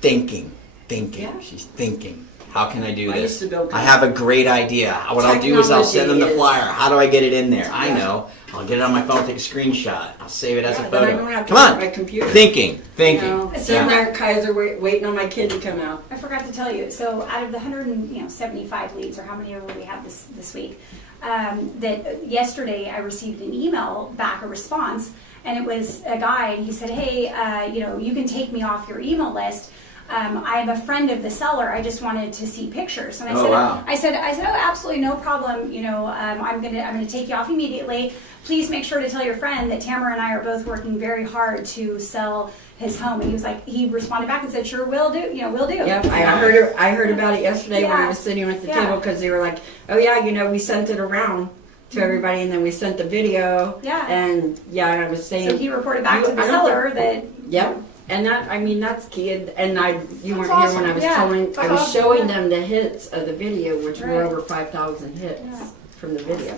Thinking. Yeah. She's thinking. How can I do I this? used to build. I have a great idea. What I'll do is I'll send them the Technology flyer. How do I get it in there? I Yeah. know. I'll get it on my phone, take a screenshot. I'll save it as a Yeah, then I photo. don't have to Come look at on. my computer. Thinking. You know, Yeah. sitting there, Kaiser, waiting on my kid to come out. I forgot to tell you. So out of the 175 leads, or how many ever we have this week, that yesterday I received an email back, a response, and it was a guy, and he said, "Hey, you can take me off your email list. I'm a friend of the seller. I just wanted to see pictures." And I Oh, said, wow. I said, "Oh, absolutely, no problem. I'm gonna take you off immediately. Please make sure to tell your friend that Tamara and I are both working very hard to sell his home." And he responded back and said, "Sure, will do. Will do." Yep, I heard about it yesterday when I was sitting at the Yeah. table because they were like, "Oh yeah, we sent it around to everybody, and then we sent the video." Yeah. And yeah, I was saying. So he reported back to the I don't seller that. Yep. And that's key. And you weren't That's here when I was awesome. telling. Yeah, I was that's showing awesome. them the hits of the video, which were Right. over 5,000 hits Yeah. from the video.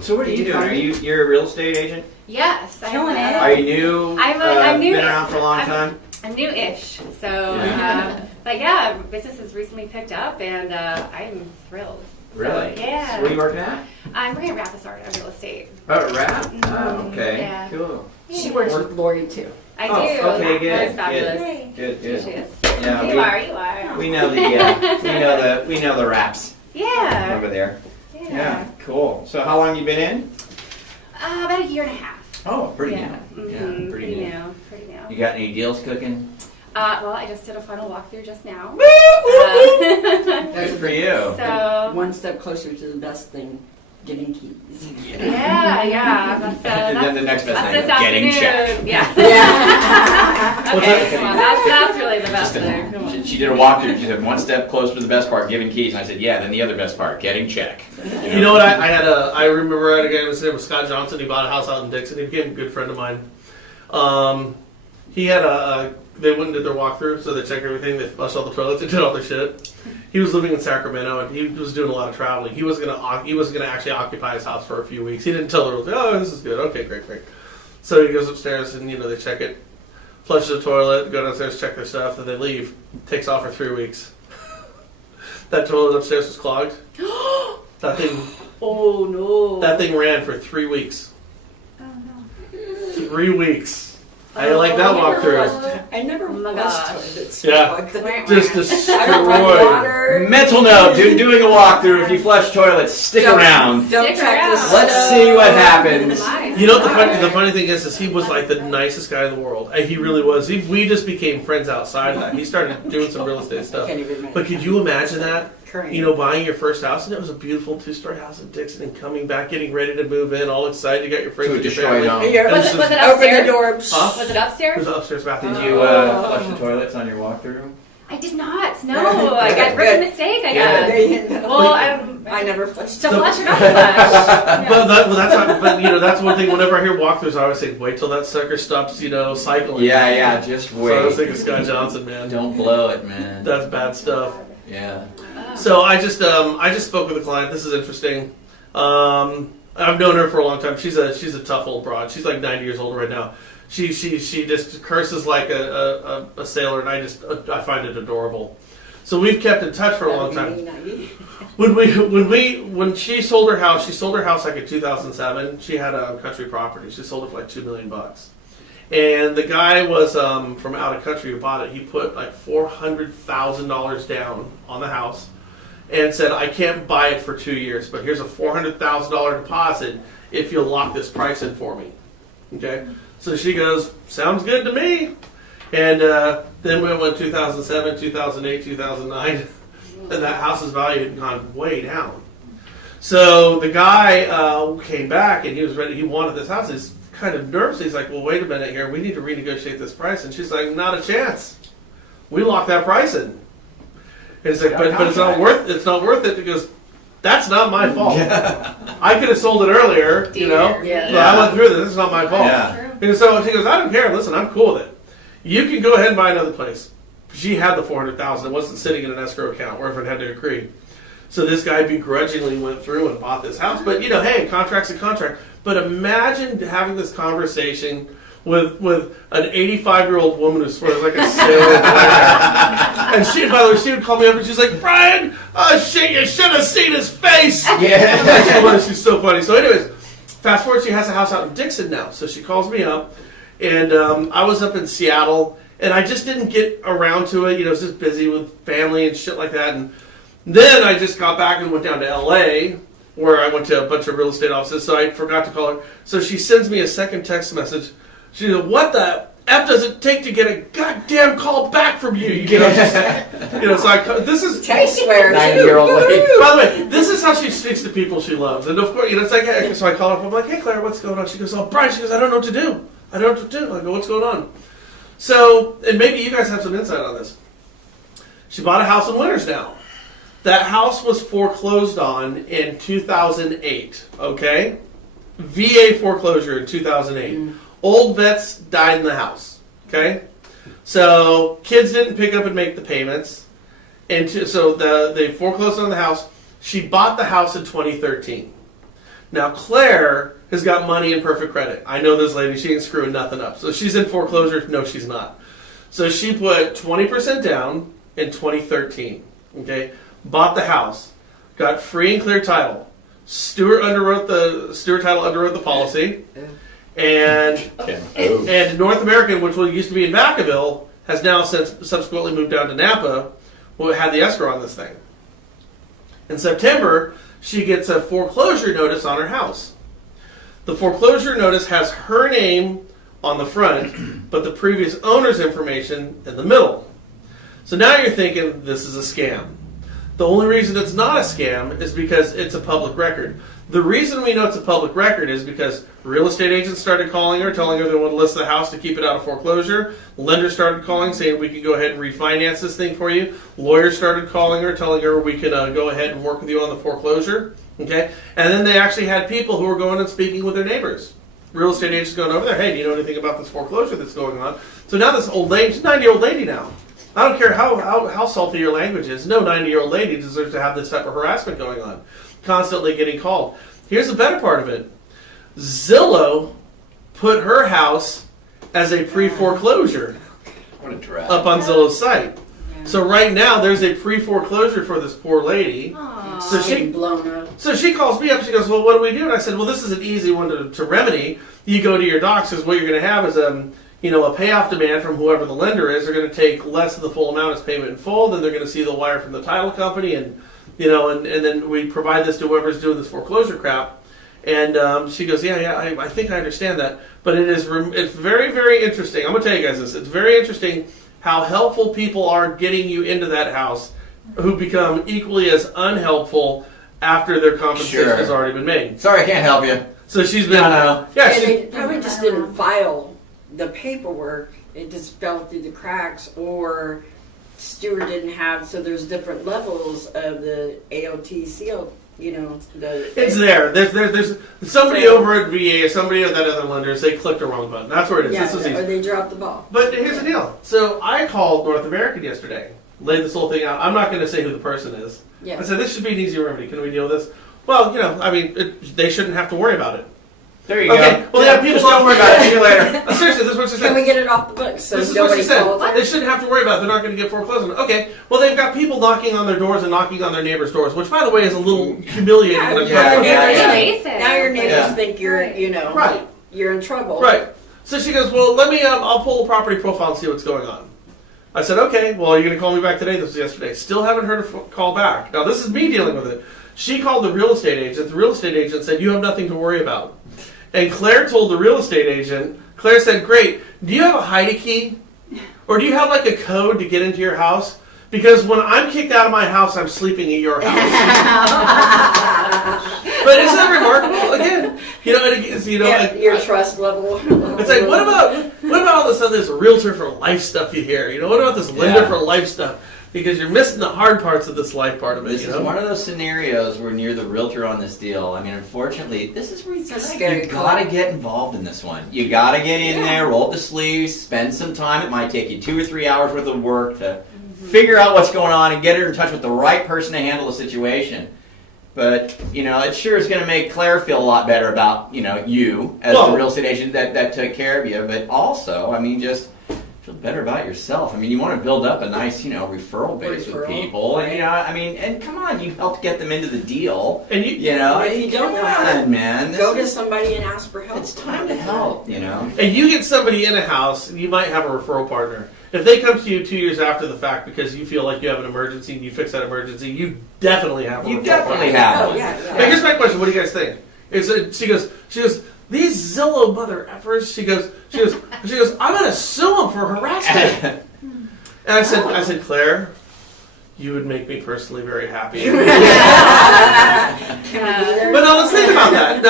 So what are you doing? You're a real estate agent? Yes, Killing it. Are you new? I'm new. Been around for a long I'm- time? I'm new-ish, so Yeah. but yeah, business has recently picked up, and I'm thrilled. Really? So, yeah. So where are you working at? I'm working at Rapisart on real estate. Oh, rap. Oh, okay. Yeah. Cool. She works with Lori too. I Oh, do. okay, good, That's fabulous. Great. Good, She good. is. Yeah, You are. we know we know the raps Yeah. over there. Yeah. Yeah, cool. So how long you been in? About a year and a half. Oh, pretty yeah. new. Mhm. Yeah, pretty new. Pretty new. You got any deals cooking? Well, I just did a final walkthrough just now. Good for you. So One step closer to the best thing, getting keys. yeah. That's And then the next best that's thing, this getting afternoon. checked. Yeah. Yeah. Okay, come on. That's really the best thing. Come on. She did a walkthrough. She said, one step closer to the best part, giving keys. And I said, yeah, then the other best part, getting check. You know what? I remember I had a guy, his name was Scott Johnson. He bought a house out in Dixon. He became a good friend of mine. He had they went and did their walkthrough, so they checked everything. They flushed all the toilets. They did all their shit. He was living in Sacramento, and he was doing a lot of traveling. He was gonna actually occupy his house for a few weeks. He didn't tell her, oh, this is good. Okay, great. So he goes upstairs, and they check it, flushes the toilet, go downstairs, check their stuff, then they leave. Takes off for 3 weeks. That toilet upstairs was clogged. That thing. Oh no. That thing ran for 3 weeks. Oh no. 3 weeks. I didn't like that walkthrough. I never Oh my flushed gosh. toilets. Yeah. Like the- Just I don't run destroyed. water. Mental note, doing a walkthrough. If you flush toilets, stick around. Don't Stick check around. this. Let's see what happens. Nice. You know what the funny thing is he was like the nicest guy in the world. He really was. We just became friends outside of that. He started doing some real estate stuff. Can't even But could you imagine that? Current. Buying your first house, and it was a beautiful 2-story house in Dixon, and coming back, getting ready to move in, all excited, you got your friends To a and your destroyed family. home. Here, Was it open upstairs? the door. Huh? Was it It upstairs? was an upstairs bathroom. Did you flush the toilets on your walkthrough? I did not. No, I got rookie mistake. I Yeah. guess. Well, I never flushed. to flush or not to flush. That's one thing. Whenever I hear walkthroughs, I always think, wait till that sucker stops, cycling. Yeah, just So I was wait. thinking Scott Johnson, man. Don't blow it, man. That's bad stuff. Yeah. So I just spoke with a client. This is interesting. I've known her for a long time. She's a tough old broad. She's like 90 years old right now. She just curses like a sailor, and I find it adorable. So we've kept in touch for a long time. When she sold her house like in 2007. She had a country property. She sold it for like $2 million. And the guy was from out of country who bought it. He put like $400,000 down on the house and said, I can't buy it for 2 years, but here's a $400,000 deposit if you'll lock this price in for me. Okay? So she goes, sounds good to me. And then we went 2007, 2008, 2009, and that house's value had gone way down. So the guy came back, and he was ready. He wanted this house. He's kind of nervous. He's like, well, wait a minute here. We need to renegotiate this price. And she's like, not a chance. We locked that price in. And he's like, but it's not worth it. Because that's not my fault. I could have sold it earlier, Yeah. but I went through this. It's not my fault. Yeah. And so she goes, I don't care. Listen, I'm cool with it. You can go ahead and buy another place. She had the $400,000. It wasn't sitting in an escrow account where everyone had to agree. So this guy begrudgingly went through and bought this house. But, hey, contract's a contract. But imagine having this conversation with an 85-year-old woman who swears like a sailor. And she, by the way, she would call me up and she's like, Brian, shit, you should have seen his face. Yeah. She's so funny. So anyways, fast forward, she has a house out in Dixon now. So she calls me up. And I was up in Seattle. And I just didn't get around to it. I was just busy with family and shit like that. And then I just got back and went down to L.A., where I went to a bunch of real estate offices, so I forgot to call her. So she sends me a second text message. She said, what the F does it take to get a goddamn call back from you? So this is... I swear, 90-year-old lady. By the way, this is how she speaks to people she loves. And of course, it's like, hey, so I call her up, I'm like, hey, Claire, what's going on? She goes, oh, Brian, she goes, I don't know what to do. I go, what's going on? So, and maybe you guys have some insight on this. She bought a house in Winters now. That house was foreclosed on in 2008, okay? VA foreclosure in 2008. Old vets died in the house, okay? So kids didn't pick up and make the payments. And so they foreclosed on the house. She bought the house in 2013. Now Claire has got money and perfect credit. I know this lady, she ain't screwing nothing up. So she's in foreclosure? No, she's not. So she put 20% down in 2013, okay? Bought the house, got free and clear title. Stewart Title underwrote the policy, and North American, which used to be in Vacaville, has now since subsequently moved down to Napa, had the escrow on this thing. In September, she gets a foreclosure notice on her house. The foreclosure notice has her name on the front, but the previous owner's information in the middle. So now you're thinking this is a scam. The only reason it's not a scam is because it's a public record. The reason we know it's a public record is because real estate agents started calling her, telling her they want to list the house to keep it out of foreclosure. Lenders started calling, saying we can go ahead and refinance this thing for you. Lawyers started calling her, telling her we can go ahead and work with you on the foreclosure. Okay, and then they actually had people who were going and speaking with their neighbors. Real estate agents going over there, hey, do you know anything about this foreclosure that's going on? So now this old lady, she's a 90-year-old lady now. I don't care how salty your language is. No 90-year-old lady deserves to have this type of harassment going on. Constantly getting called. Here's the better part of it. Zillow put her house as a pre-foreclosure What a drag. up on Zillow's site. So right now there's a pre-foreclosure for this poor lady. Aw. So Getting blown up. she calls me up. She goes, well, what do we do? And I said, well, this is an easy one to remedy. You go to your docs, because what you're going to have is a payoff demand from whoever the lender is. They're going to take less than the full amount as payment in full. Then they're going to see the wire from the title company, and then we provide this to whoever's doing this foreclosure crap. And she goes, yeah, I think I understand that. But it's very, very interesting. I'm going to tell you guys this. It's very interesting how helpful people are getting you into that house who become equally as unhelpful after their compensation Sure. has already been made. Sorry, I can't help you. So she's been... No. Yeah, And she, they probably just didn't file the paperwork. It just fell through the cracks, or Stewart didn't have. So there's different levels of the AOT seal. it's there. There's somebody over at VA or somebody at that other lender, they clicked the wrong button. That's where it is. Yeah, This was or easy. they dropped the ball. But here's the deal. So I called North American yesterday, laid this whole thing out. I'm not going to say who the person is. Yeah. I said, this should be an easy remedy. Can we deal with this? Well, they shouldn't have to worry about it. There you Okay, go. well, yeah, people Just don't worry about it. See you later. Seriously, this is what she Can we said. get it off the books so This is what nobody she said. calls? They shouldn't have to worry about it. They're not going to get foreclosed on it. Okay, well, they've got people knocking on their doors and knocking on their neighbors' doors, which, by the way, is a little humiliating. and uncomfortable. Now your neighbors Yeah. think you're, Right. you're in trouble. Right. So she goes, well, let me, I'll pull a property profile and see what's going on. I said, okay, well, are you going to call me back today? This was yesterday. Still haven't heard a call back. Now, this is me dealing with it. She called the real estate agent. The real estate agent said, you have nothing to worry about. And Claire told the real estate agent, Claire said, great, do you have a Heidi key? Or do you have like a code to get into your house? Because when I'm kicked out of my house, I'm sleeping at your house. But isn't that remarkable? Again, Your trust level. it's like, what about all this realtor for life stuff you hear? What about this lender Yeah. for life stuff? Because you're missing the hard parts of this life part of it. This is one of those scenarios where you're the realtor on this deal. I mean, unfortunately, this is where you scary gotta get involved in this one. You gotta get in there, roll up the sleeves, spend some time. It might take you 2 or 3 hours worth of work to figure out what's going on and get her in touch with the right person to handle the situation. But, it sure is going to make Claire feel a lot better about, you as the real estate agent that took care of you. But also, just feel better about yourself. You want to build up a nice, referral base with people. Right. And, and come on, you helped get them into the deal. And If you don't know how to man. go to somebody and ask for help. It's time to help, And you get somebody in a house, you might have a referral partner. If they come to you 2 years after the fact because you feel like you have an emergency and you fix that emergency, you definitely have a You referral definitely partner. have. Oh, yeah. Now, here's my question. What do you guys think? She goes, these Zillow mother effers. She goes, I'm going to sue them for harassment. And I said, Claire, you would make me personally very happy. Can we be there? But now let's think about that.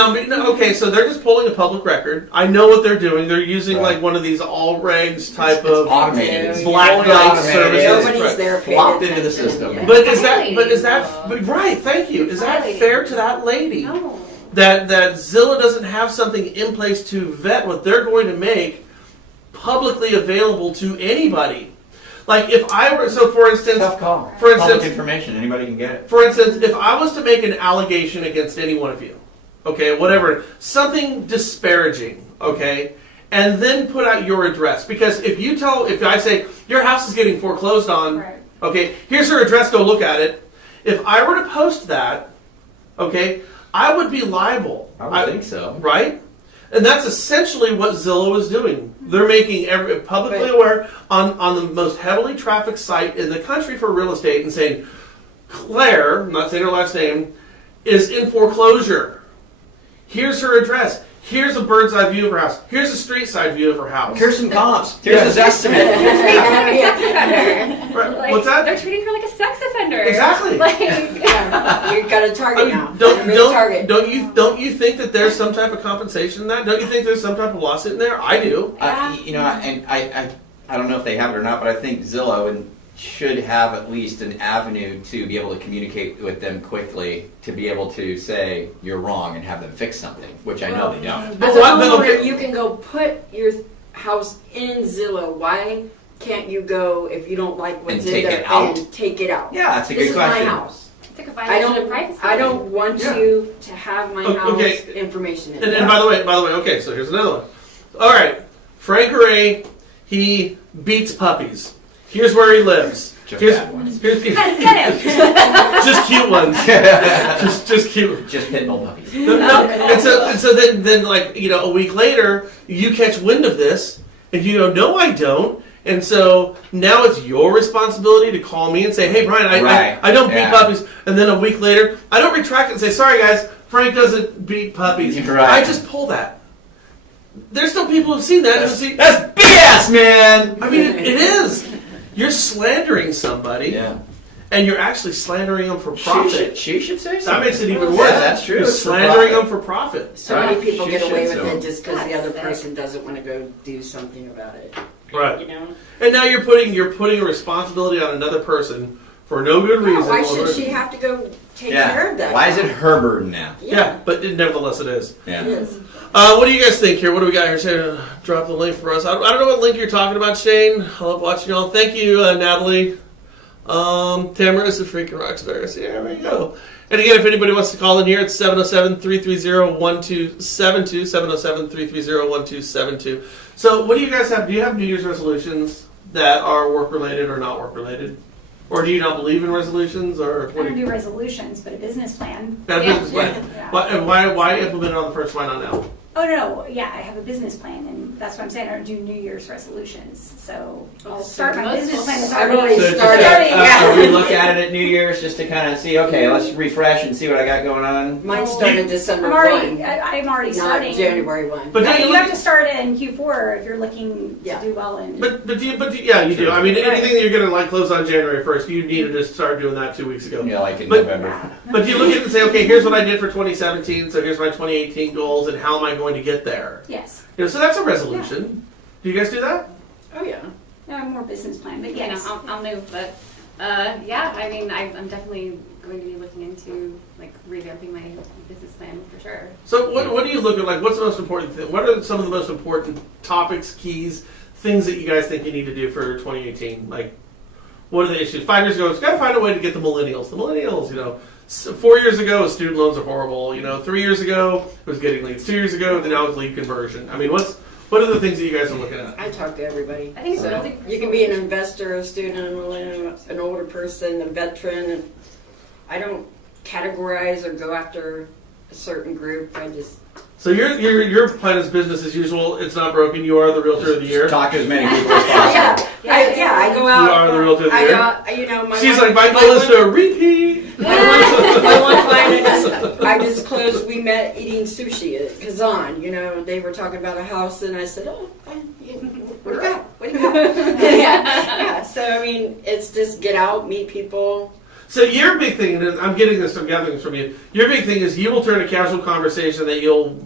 Okay, so they're just pulling a public record. I know what they're doing. They're using Right. like one of these all regs type of automated. It's black fully light automated. services. Nobody's Right. there. paying Flopped into the attention. system. Yeah. But is Violating. that right? Thank you. Is that Violating. fair to that lady? No. That Zillow doesn't have something in place to vet what they're going to make publicly available to anybody. Like if I were, so for instance, Tough call. For Public instance, information, anybody can get it. for instance, if I was to make an allegation against any one of you, okay, whatever, something disparaging, okay, and then put out your address, because if I say your house is getting foreclosed on, Right. okay, here's her address, go look at it. If I were to post that, okay, I would be liable. I would think so. Right? And that's essentially what Zillow is doing. They're making publicly Right. aware on the most heavily trafficked site in the country for real estate and saying, Claire, I'm not saying her last name, is in foreclosure. Here's her address. Here's a bird's eye view of her house. Here's a street side view of her house. Here's some comps. Here's his estimate. Right. Like, What's that? They're treating her like a sex offender. Exactly. Like, Yeah, you've got a target now. Target. Don't you think that there's some type of compensation in that? Don't you think there's some type of lawsuit in there? I do. You know, and I don't know if they have it or not, but I think Zillow should have at least an avenue to be able to communicate with them quickly, to be able to say you're wrong and have them fix something, which I know they don't. As a homeowner, you can go put your house in Zillow. Why can't you go, if you don't like what's And in take there, it out? and take it out? Yeah, that's a This good is question. my house. it's like a I violation of don't. privacy. I don't want Yeah. you to have my house Okay. information in And there. by the way, okay, so here's another one. All right, Frank Ray, he beats puppies. Here's where he lives. Just Here's, bad ones. here's the, Let's get him. just cute ones. just cute. Just pit bull puppies. And so then like, you know, a week later, you catch wind of this, and you go, no, I don't. And so now it's your responsibility to call me and say, hey, Brian, I don't beat puppies. And then a week later, I don't retract it and say, sorry, guys, Frank doesn't beat puppies. Right. I just pull that. There's still people who've seen that. That's BS, man! I mean, it is. You're slandering somebody, Yeah. and you're actually slandering them for profit. She should say That something. makes it even Yeah, worse. that's true. You're It's for slandering profit. them for profit. So many Right. people She get away should, with so. it just because the That's other sick. person doesn't want to go do something about it. Right. You know? And now you're putting a responsibility on another person for no good reason. Why should she have to go take care of that? Why is it her burden now? Yeah, but nevertheless it is. Yeah. It is. What do you guys think here? What do we got here? Shane, drop the link for us. I don't know what link you're talking about, Shane. I love watching y'all. Thank you, Natalie. Tamara is a freaking rock star. So there we go. And again, if anybody wants to call in here, it's 707-330-1272, 707-330-1272. So what do you guys have? Do you have New Year's resolutions that are work-related or not work-related? Or do you not believe in resolutions? Or I what don't do you do resolutions, but a business plan. that Yeah. business plan? Yeah. Why implement it on the first? Why not now? Oh, no, yeah, I have a business plan, and that's what I'm saying. I don't do New Year's resolutions. So I'll start my Most business plan. It's I've already already So just started. a relook at it at New Year's just to kind of see, okay, let's refresh and see what I got going on. Mine started December I'm 1. already Not starting. January 1. But Yeah, don't you look have to start it in Q4 if you're looking Yeah. to do well in. But yeah, you do. I mean, Right. anything that you're gonna like close on January 1st, you needed to start doing that 2 weeks ago. Yeah, like in But- November. But do you look at it and say, okay, here's what I did for 2017, so here's my 2018 goals, and how am I going to get there? Yes. You know, so that's a resolution. Do you guys do that? Oh, yeah. No, more business plan, but You know, yes. I'll move, but yeah, I mean, I'm definitely going to be looking into like revamping my business plan for sure. So what do you look at? Like, what's the most important thing? What are some of the most important topics, keys, things that you guys think you need to do for 2018? Like, what are the issues? 5 years ago, it's got to find a way to get the millennials. The millennials, you know. 4 years ago, student loans are horrible. You know, 3 years ago, it was getting leads. 2 years ago, now it's lead conversion. I mean, what are the things that you guys are looking at? I talk to everybody. I think it's So, building you can be an investor, a student, a millennial, an older person, a veteran. I don't categorize or go after a certain group. I just So your plan is business as usual. It's not broken. You are the realtor of the year. Talk to as many people as possible. I go You out. are the realtor of the I year. got, you know, my She's one- like, my my goal is one- to repeat. my one client I just closed. We met eating sushi at Kazan. You know, they were talking about a house, and I said, "Oh, what do you got? What do you got?" yeah. So I mean, it's just get out, meet people. So your big thing, and I'm getting this from gathering this from you. Your big thing is you will turn a casual conversation that you'll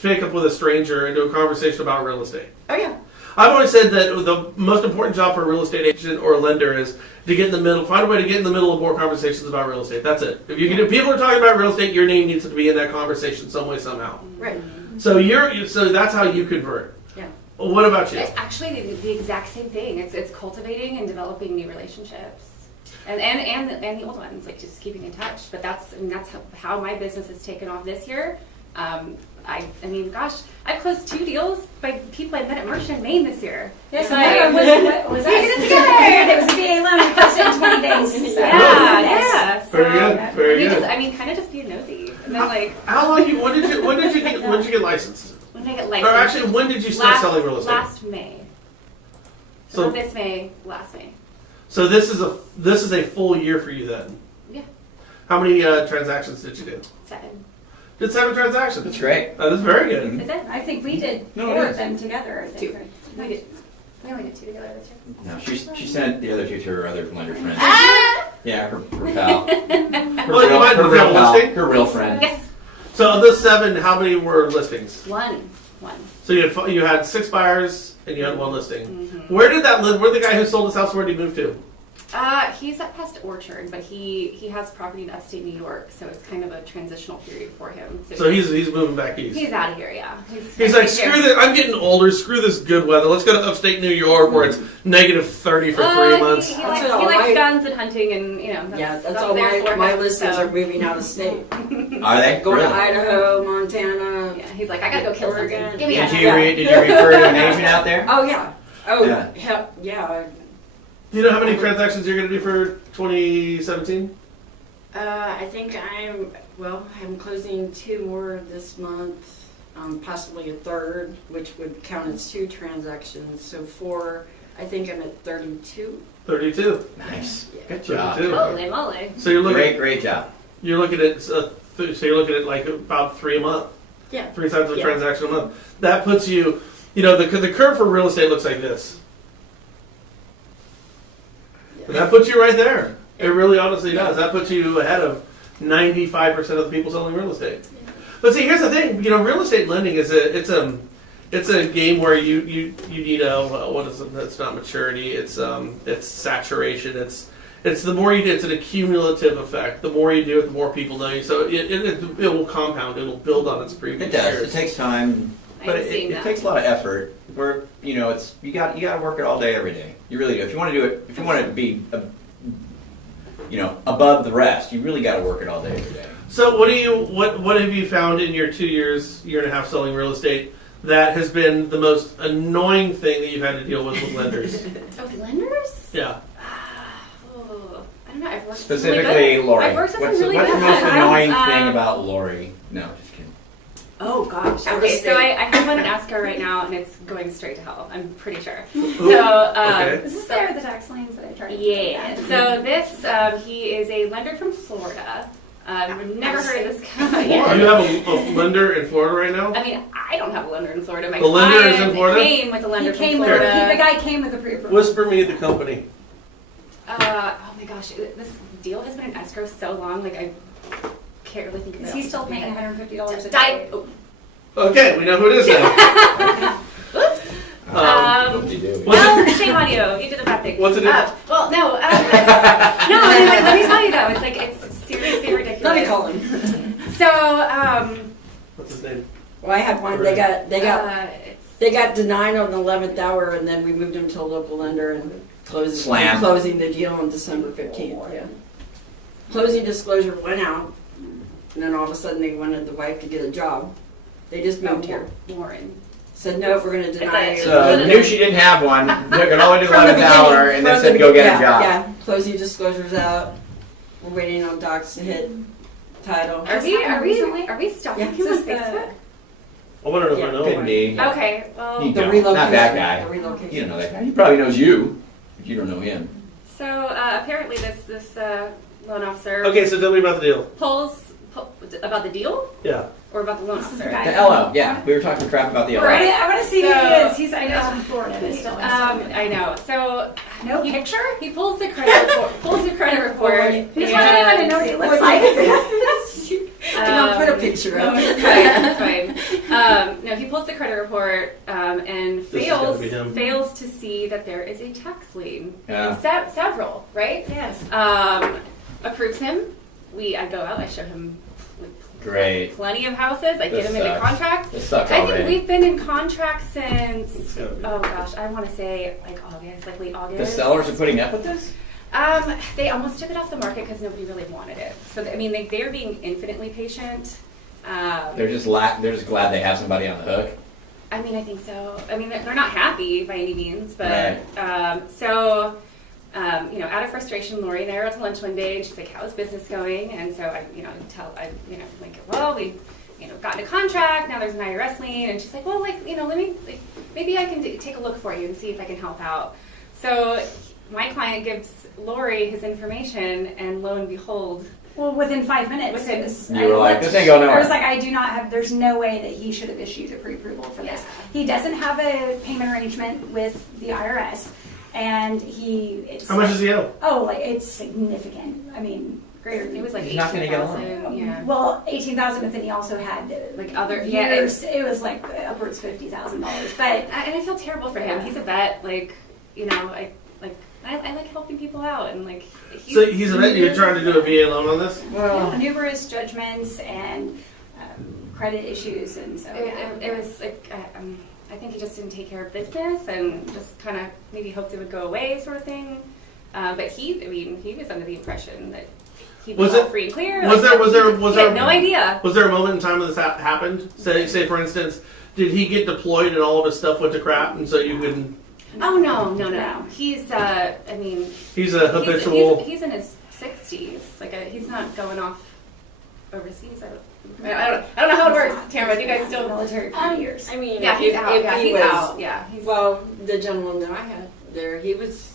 pick up with a stranger into a conversation about real estate. Oh yeah. I've always said that the most important job for a real estate agent or a lender is to get in the middle, find a way to get in the middle of more conversations about real estate. That's it. If you can, if people are talking about real estate, your name needs to be in that conversation some way, somehow. Right. So so that's how you convert. Yeah. What about you? It's actually the exact same thing. It's cultivating and developing new relationships, and the old ones, like just keeping in touch. But that's how my business has taken off this year. I mean, gosh, I closed 2 deals by people I met at Merchant, Maine this year. Yes, So I was We did it together. It was a VA loan. We closed it in 20 days. So, Yeah, yes. yeah. Very So, good. Very good. Kind of just being nosy. And then like, How long? When did you get licensed? when did I get Or licensed? actually, when did you start selling real estate? Last May. So- So this May, last May. So this is a full year for you then. Yeah. How many transactions did you do? 7. Did 7 transactions. That's great. That is very good. Is it? I think we did No, it 4 is. of them together. I think. 2. We did. We only did 2 together this year. No, she sent the other 2 to her other lender friend. Ah! Yeah, her pal. Her Well, you might her have real a pal. listing? Her real friend. Yes. So of those 7, how many were listings? 1. So you had 6 buyers and you had 1 listing. Mm-hmm. Where did that live? Where the guy who sold his house? Where did he move to? He's up past Orchard, but he has property in upstate New York, so it's kind of a transitional period for him. So he's moving back east. he's out of here, yeah. He's like, screw this. I'm getting older. Screw this good weather. Let's go to upstate New York where it's -30 for 3 months. He That's likes, all he likes my- guns and hunting, and that's, Yeah, that's that's all there for my him, listings so. are moving out of state. Are they? Going to Really? Idaho, Montana. Yeah, he's like, I gotta go kill Oregon. something. Give me Did a you, did you refer to an agent out there? Oh yeah. Oh Yeah. hell, yeah. Do you know how many transactions you're going to do for 2017? I think I'm closing 2 more this month, possibly a third, which would count as 2 transactions. So 4. I think I'm at 32. 32. Nice. Yeah. Good job. 32. Holy moly. So you're looking. Great job. You're looking at. So you're looking at like about 3 a month. Yeah. 3 times a Yeah. transaction a month. That puts you. You know, the curve for real estate looks like this. And that puts you right there. It really honestly does. That puts you ahead of 95% of the people selling real estate. But see, here's the thing. You know, real estate lending is it's a game where you need what is it? It's not maturity. It's saturation. It's the more you do, it's an accumulative effect. The more you do it, the more people know you. So it will compound. It will build on its previous It does. years. It takes time, but I'm it seeing that. takes a lot of effort. Where it's you got to work it all day, every day. You really do. If you want to do it, if you want to be, above the rest, you really got to work it all day, every day. So what have you found in your 2 years, year and a half selling real estate that has been the most annoying thing that you've had to deal with lenders? Oh, lenders? Yeah. Oh, I don't know. I've worked with some Specifically, really good. Lori. I've worked with What's some really the good most ones. annoying thing about Lori? No, just kidding. Oh gosh. Out of Okay, so state. I have one in ASCO right now, and it's going straight to hell. I'm pretty sure. Ooh, So okay. Is this there the tax liens that I tried? yeah. So this he is a lender from Florida. I've never heard of this guy. You Yeah. have a lender in Florida right now? I mean, I don't have a lender in Florida. My The lender is in client Florida? came with a lender He from came with Florida. the guy came with a pre-approval. Whisper me the company. Oh my gosh, this deal has been in escrow so long. Like I can't really think of it. Is he still paying $150 a Die. day? Oh. Okay, we know who it is now. Whoop-de-doo. What's Well, shame on you. You did a bad thing. What's it? Well, no. No, I mean, like, let me tell you though. It's like it's seriously ridiculous. Let me call him. So, What's his name? Well, I had one. They got denied on the 11th hour, and then we moved them to a local lender and closing the deal on December 15th. Yeah. Closing disclosure went out, and then all of a sudden they wanted the wife to get a job. They just moved here. Warren. Said no, we're going to deny Is you. So knew she didn't have one. Took it all the way to the From the 11th hour, beginning, and then from said the go get beginning, a job. Yeah, closing disclosures out. We're waiting on docs to hit title. Are we stalking Yeah. him This on is the- Facebook? I wonder if Yeah. I know. Couldn't be. Okay. Well. You The don't. relocation. Not that guy. The relocation. You don't know that guy. He probably knows you, but you don't know him. So apparently this loan officer Okay, so tell me about the deal. pulls about the deal Yeah. or about the loan This is the officer. guy. The LO, yeah. We were talking crap about the LO. Right. I want to see who So- he is. He's I know he's from Florida, but still. I know. So No picture? he pulls the credit report. Pulls the credit report. I just want anyone to know what he looks like. Don't put a picture No, up. it's fine. It's fine. No, he pulls the credit report and This has gotta fails be him. fails to see that there is a tax lien. Yeah. Several, right? Yes. Approves him. I go out. I show him Great. plenty of houses. I get This him into sucks. contract. This sucks I think already. we've been in contract since. It's gotta be. Oh gosh, I want to say like August, like late August. The sellers are putting up with this? They almost took it off the market because nobody really wanted it. So I mean, they're being infinitely patient. They're just glad they have somebody on the hook. I mean, I think so. I mean, they're not happy by any means, but Right. out of frustration, Lori and I were out to lunch one day, and she's like, "How's business going?" And so we got into contract. Now there's an IRS lien, and she's like, "Well, maybe I can take a look for you and see if I can help out." So my client gives Lori his information, and lo and behold, Well, within 5 minutes, Within- it was, You were like, looked- "This ain't going nowhere." I was like, I do not have. There's no way that he should have issued a pre-approval for this. He doesn't have a payment arrangement with the IRS, and it's How much does he owe? Oh, like it's significant. I mean, greater. It was like He's not gonna get along. 18,000. Yeah. Well, 18,000, but then he also had Like other years. It was like upwards $50,000. But And I feel terrible for him. He's a vet. Like, you know, I like helping people out, and like So he's a vet. You're trying to do a VA loan on this? Well, numerous judgments and credit issues, and so it was like I think he just didn't take care of business and just kind of maybe hoped it would go away, sort of thing. But he was under the impression that he was Was all it- free and clear. was like, there he had no idea. Was there a moment in time when this happened? Say for instance, did he get deployed and all of his stuff went to crap, and so you couldn't? Oh no. He's He's a habitual. He's in his 60s. Like he's not going off overseas. I don't know how it works. Tamara, do you guys still? military for years. I mean, Yeah, he's if, out. if Yeah, he he's was, out. Yeah, he's Well, the gentleman that I had there, he was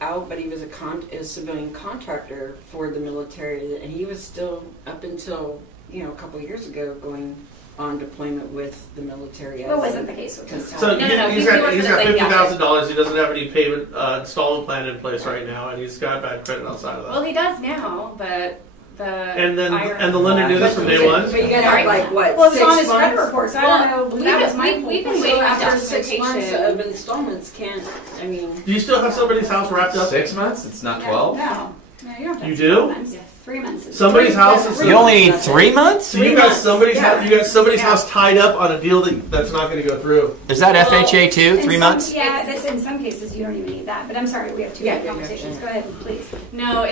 out, but he was a civilian contractor for the military, and he was still up until a couple of years ago going on deployment with the military. What wasn't the case with this? So No, he's he got works he's for the got same $50,000. He doesn't have any payment installment plan in place right now, and he's got bad credit outside of that. Well, he does now, but the And then IRS and the lender knew this from day one. But you gotta have like what? Well, it was 6 on his credit months? report, so I Well, don't know. we've That been- was my we've been point. waiting So on after 6 months documentation. of installments, can't I mean? Do you still have somebody's house wrapped up? 6 months? It's not 12? No, you don't have You to do? 12 months. Yes. 3 months. Somebody's house is. You only need 3 months? So you 3 got months. somebody's Yeah. house. You got somebody's Yeah. house tied up on a deal that's not going to go through. Is that FHA too? In 3 some- months? Yeah, that's in some cases you don't even need that. But I'm sorry, we have two Yeah, different yeah, conversations. yeah. Go ahead, please. No,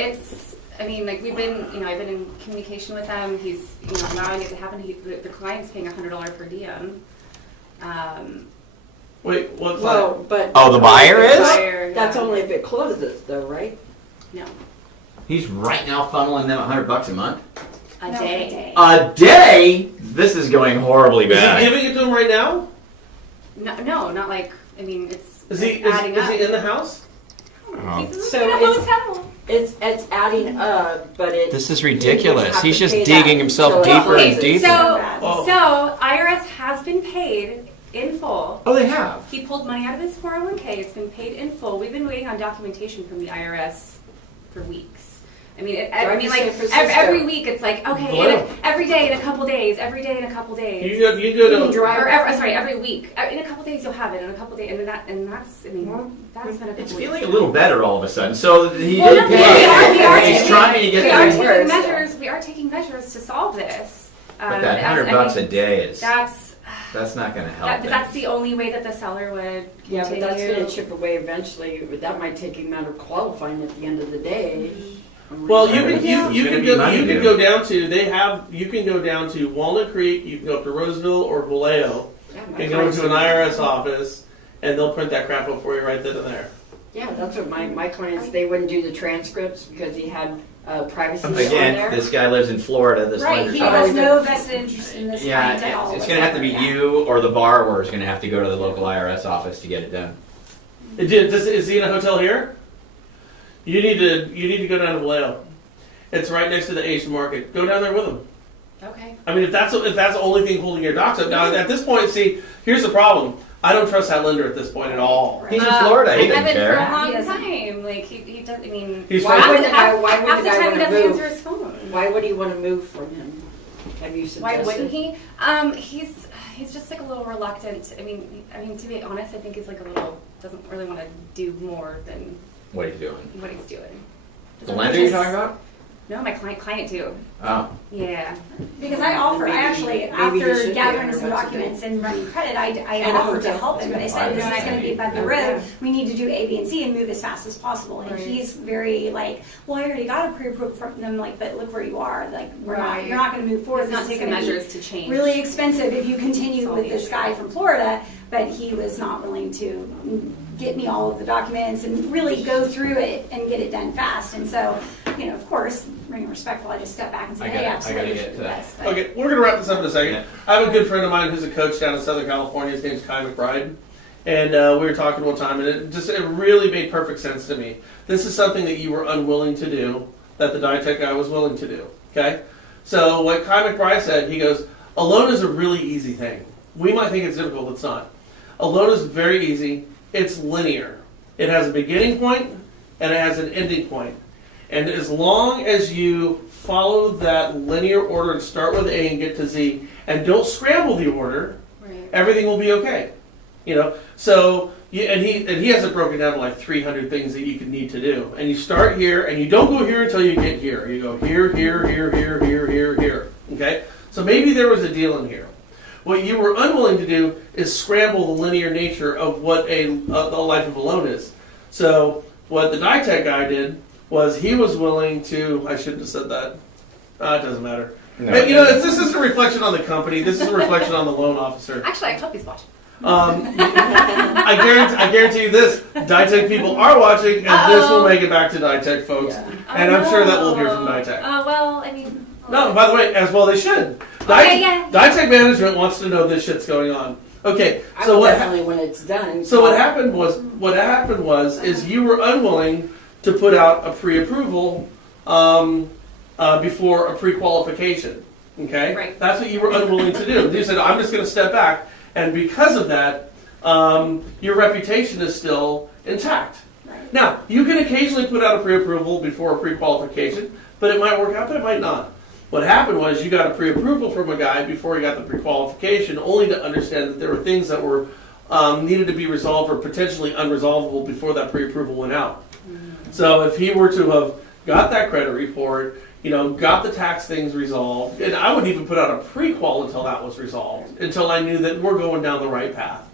I mean, like I've been in communication with him. He's, allowing it to happen. The client's paying $100 per diem. Wait, what's Well, but Oh, the buyer is? Buyer, That's yeah. only if it closes, though, right? No, He's right now funneling them $100 a month. a No, day. A day? This is going horribly that? Is bad. he giving it to him right now? No, not like. I mean, it's Is he adding is up. he in the house? Oh, He's So in a it's- hotel. It's adding up, but it. this is you ridiculous. have He's to just pay digging that himself until it deeper and closes. deeper. So, Oh. so IRS has been paid in full. Oh, they have? He pulled money out of his 401k. It's been paid in full. We've been waiting on documentation from the IRS for weeks. I mean, Drive to San like Francisco. every week it's like, okay, Wow. every day in a couple days, every day in a couple days. You go to. drive. Every week. In a couple days you'll have it. In a couple days, that's I mean, that's been a couple It's weeks. feeling a little better all of a sudden. So he Well, did no, pay. we are and he's taking- trying to get we are the. taking worse. measures. We are taking measures to solve this. But that I $100 mean, a day is. That's That's not going to help. but that's the only way that the seller would Yeah, but continue. that's going to chip away eventually. But that might take him out of qualifying at the end of the day. Well, you It's can gonna be money you can due. go down to you can go down to Walnut Creek. You can go up to Roseville or Vallejo Yeah, my and go clients into an are- IRS office, and they'll print that crap up for you right then and there. Yeah, that's what my clients, they wouldn't do the transcripts because he had privacy on Again, there. this guy lives in Florida. This Right, lender's he not- has no vested interest in this client at Yeah, all. it's going to have to be whatsoever. you or the borrower is going to have to go to the local IRS office to get it done. Is he in a hotel here? You need to go down to Vallejo. It's right next to the Asian market. Go down there with him. Okay. I mean, if that's the only thing holding your docs up. Now, at this point, see, here's the problem. I don't trust that lender at this point at all. He's in Florida. He I've doesn't been for a care. long He doesn't. time. Like he does. I mean, He's Why fine. would the guy? Why half would the the guy time he want to doesn't move? answer his phone. Why would he want to move from him? Have you Why suggested? wouldn't he? He's just like a little reluctant. I mean, to be honest, I think he's like a little doesn't really want to do more than What are you doing? what he's doing. The lender you're talking about? No, my client too. Oh. Yeah. Because I offered, Maybe- I actually, maybe you after should gathering be some under documents and running credit, I And a offered to hotel. help him, but I said, this is gonna be above the Yeah. road, we need to do A, B, and C and move as fast as possible. And Right. he's very like, well, I already got a pre-approval from them, like, but look where you are, like, Right. you're not gonna move forward. He's not This is taking gonna be measures to change. really expensive if you continue Solve with the this issue. guy from Florida, but he was not willing to get me all of the documents and really go through it and get it done fast. And so, of course, being respectful, I just stepped back and said, hey, absolutely, get should to do that. this. But- Okay, we're gonna wrap this up in a second. Yeah. I have a good friend of mine who's a coach down in Southern California. His name's Kai McBride, and we were talking one time, and it really made perfect sense to me. This is something that you were unwilling to do, that the Ditech guy was willing to do. Okay? So what Kai McBride said, he goes, a loan is a really easy thing. We might think it's difficult, it's not. A loan is very easy. It's linear. It has a beginning point and it has an ending point. And as long as you follow that linear order and start with A and get to Z and don't scramble the order, Right. everything will be okay. You know, so and he has it broken down to like 300 things that you could need to do. And you start here, and you don't go here until you get here. You go here, here, here, here, here, here, here. Okay? So maybe there was a deal in here. What you were unwilling to do is scramble the linear nature of what the life of a loan is. So what the Ditech guy did was he was willing to. I shouldn't have said that. It doesn't matter. No, Hey, you know, this isn't a reflection on the company. This is a reflection on the loan officer. Actually, I hope he's watching. I guarantee you this: Ditech people are watching, and this will make it back to Ditech folks, and I'm sure that we'll hear from Ditech. Well, I mean. No, by the way, as well they should. Okay, yeah. Ditech management wants to know this shit's going on. Okay, I so will what? definitely when it's done. So what happened was is you were unwilling to put out a pre-approval before a pre-qualification. Okay, Right. That's what you were unwilling to do. You said, "I'm just going to step back," and because of that, your reputation is still intact. Right. Now, you can occasionally put out a pre-approval before a pre-qualification, but it might work out, but it might not. What happened was you got a pre-approval from a guy before he got the pre-qualification, only to understand that there were things that were needed to be resolved or potentially unresolvable before that pre-approval went out. So if he were to have got that credit report, you know, got the tax things resolved, and I wouldn't even put out a pre-qual until that was resolved, until I knew that we're going down the right path.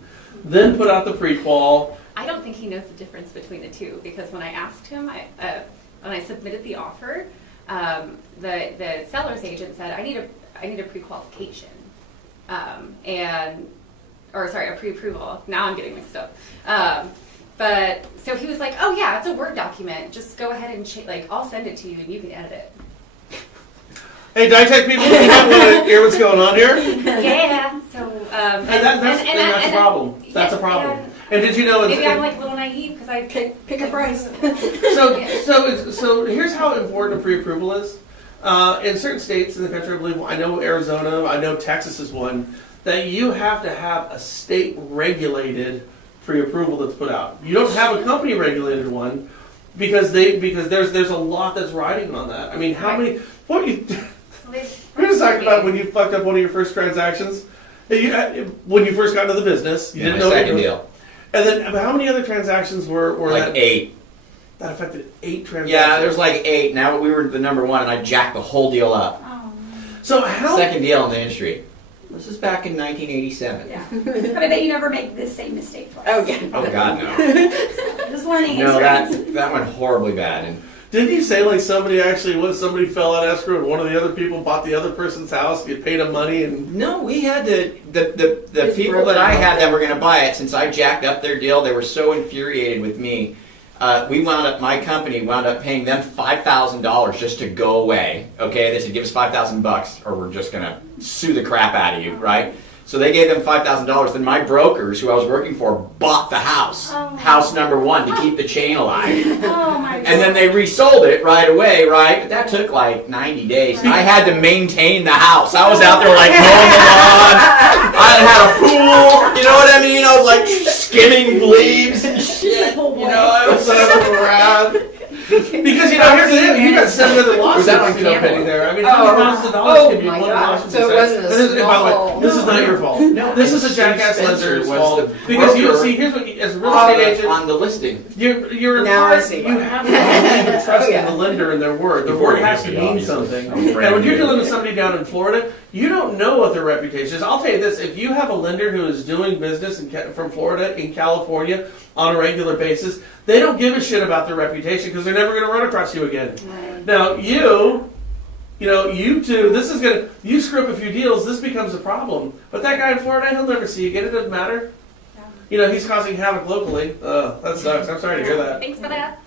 Then put out the pre-qual. I don't think he knows the difference between the two, because when I asked him, when I submitted the offer, the seller's agent said, I need a pre-qualification, a pre-approval. Now I'm getting mixed up. But so he was like, oh yeah, it's a Word document. Just go ahead and I'll send it to you and you can edit it. Hey, Ditech people, you might want to hear what's going on here. Yeah. So And that's a problem. That's a problem. And did you know? Maybe I'm like a little naive because I pick a price. So here's how important a pre-approval is. In certain states in the country, I believe, I know Arizona, I know Texas is one, that you have to have a state-regulated pre-approval that's put out. You don't have a company-regulated one because there's a lot that's riding on that. I mean, how many? We're just talking about when you fucked up one of your first transactions. When you first got into the business, you didn't know. Second deal. And then how many other transactions were Like that? 8. That affected 8 transactions. Yeah, there's like 8. Now we were the number 1, and I jacked the whole deal up. Oh, So how? Second deal in the industry. This is back in 1987. yeah. But I bet you never make this same mistake twice. Oh yeah. Oh God, no. Just learning No, experience. that went horribly bad. And Didn't you say like somebody fell out escrow and one of the other people bought the other person's house? You paid them money and no, we had the It's people broken that I had out. that were going to buy it. Since I jacked up their deal, they were so infuriated with me. My company wound up paying them $5,000 just to go away. Okay, they said give us $5,000 or we're just going to sue the crap out of you, right? So they gave them $5,000. Then my brokers, who I was working for, bought the house, house number 1, to keep the chain alive. Oh my god. And then they resold it right away, right? But that took like 90 days. I had to maintain the house. I was out there like mowing the lawn. I had a pool. You know what I mean? I was like skimming leaves and shit. You know, I was around. because here's the thing, you got 7 other lawsuits that on pending camera? there. I mean, how many thousands of dollars can be my one God. lawsuit? So it wasn't a By the way, small- this is not your fault. No, This is a and jackass Spencer lender's was fault the because you broker see. Here's what as a real estate agent. on the listing. You're Now I required, see you why. have to believe and trust Oh, yeah. in the lender and their word. The Before word you has get to me, mean obviously. something. I'm And brand when you're new. dealing with somebody down in Florida, you don't know what their reputation is. I'll tell you this: if you have a lender who is doing business from Florida in California on a regular basis, they don't give a shit about their reputation because they're never going to run across you again. Right. Now you two, you screw up a few deals, this becomes a problem. But that guy in Florida, he'll never see you again. It doesn't matter. Yeah. You know, he's causing havoc locally. That sucks. I'm sorry to hear that. Thanks for that.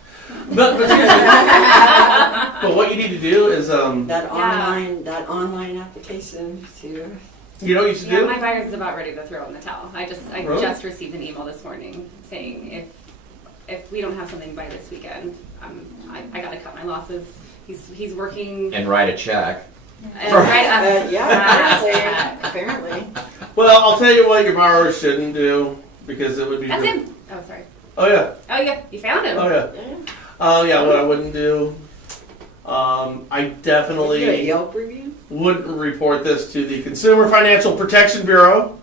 But seriously, but what you need to do is, That online application to. you know what you should Yeah, do? my buyer's about ready to throw in the towel. I Really? just received an email this morning saying if we don't have something by this weekend, I got to cut my losses He's working. And write a check. Yeah, apparently. Well, I'll tell you what your borrowers shouldn't do because it would be. That's him. Oh, sorry. Oh yeah. Oh yeah, you found him. Oh yeah. Yeah. Yeah. What I wouldn't do. I Did you get a definitely Yelp review? wouldn't report this to the Consumer Financial Protection Bureau.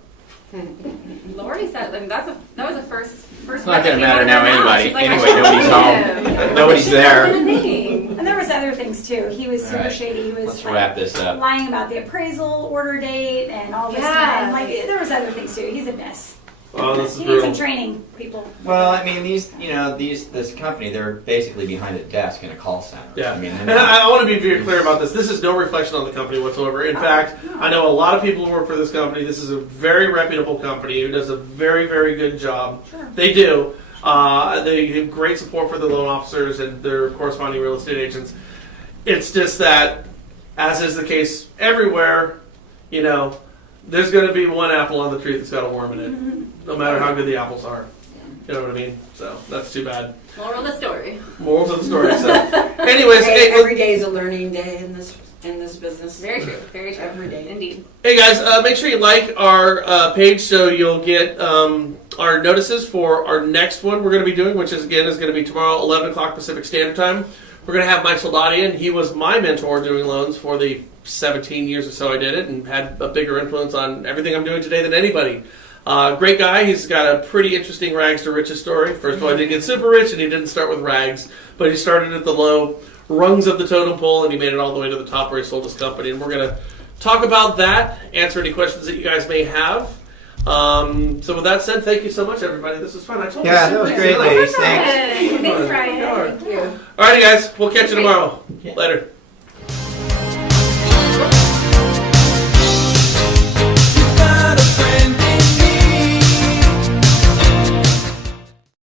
Lori said that was a first. It's not going to matter now anyway. She's like, Anyway, I nobody's should home. him. Nobody's there. And there was other things too. He was super All right. shady. He was Let's like, wrap this up. lying about the appraisal order date and all this Yeah. stuff. Like there was other things too. He's a mess. Oh, this is He needs some brutal. training, people. Well, I mean, this company, they're basically behind a desk in a call center. Yeah, I mean, and I want to be very clear about this. This is no reflection on the company whatsoever. In fact, I know a lot of people who work for this company. This is a very reputable company who does a very, very good job. Sure. They do. They have great support for the loan officers and their corresponding real estate agents. It's just that, as is the case everywhere, there's going to be one apple on the tree that's got a worm in it, no matter how good the apples are. You know what I mean? So that's too bad. Moral of the story. Moral to the story. So, anyways, Every day is a learning day in this business. Very true. Very true. Every day. Indeed. Hey guys, make sure you like our page so you'll get our notices for our next one we're going to be doing, which is going to be tomorrow, 11 o'clock Pacific Standard Time. We're going to have Mike Soldati in. He was my mentor doing loans for the 17 years or so I did it and had a bigger influence on everything I'm doing today than anybody. Great guy. He's got a pretty interesting rags to riches story. First of all, he didn't get super rich and he didn't start with rags, but he started at the low rungs of the totem pole and he made it all the way to the top where he sold his company. And we're going to talk about that, answer any questions that you guys may have. So with that said, thank you so much, everybody. This was fun. I told you. Yeah, that was great, ladies. Thanks. Thanks, Thanks, Ryan. All Thank you. righty, guys. We'll catch you tomorrow. Yeah. Later.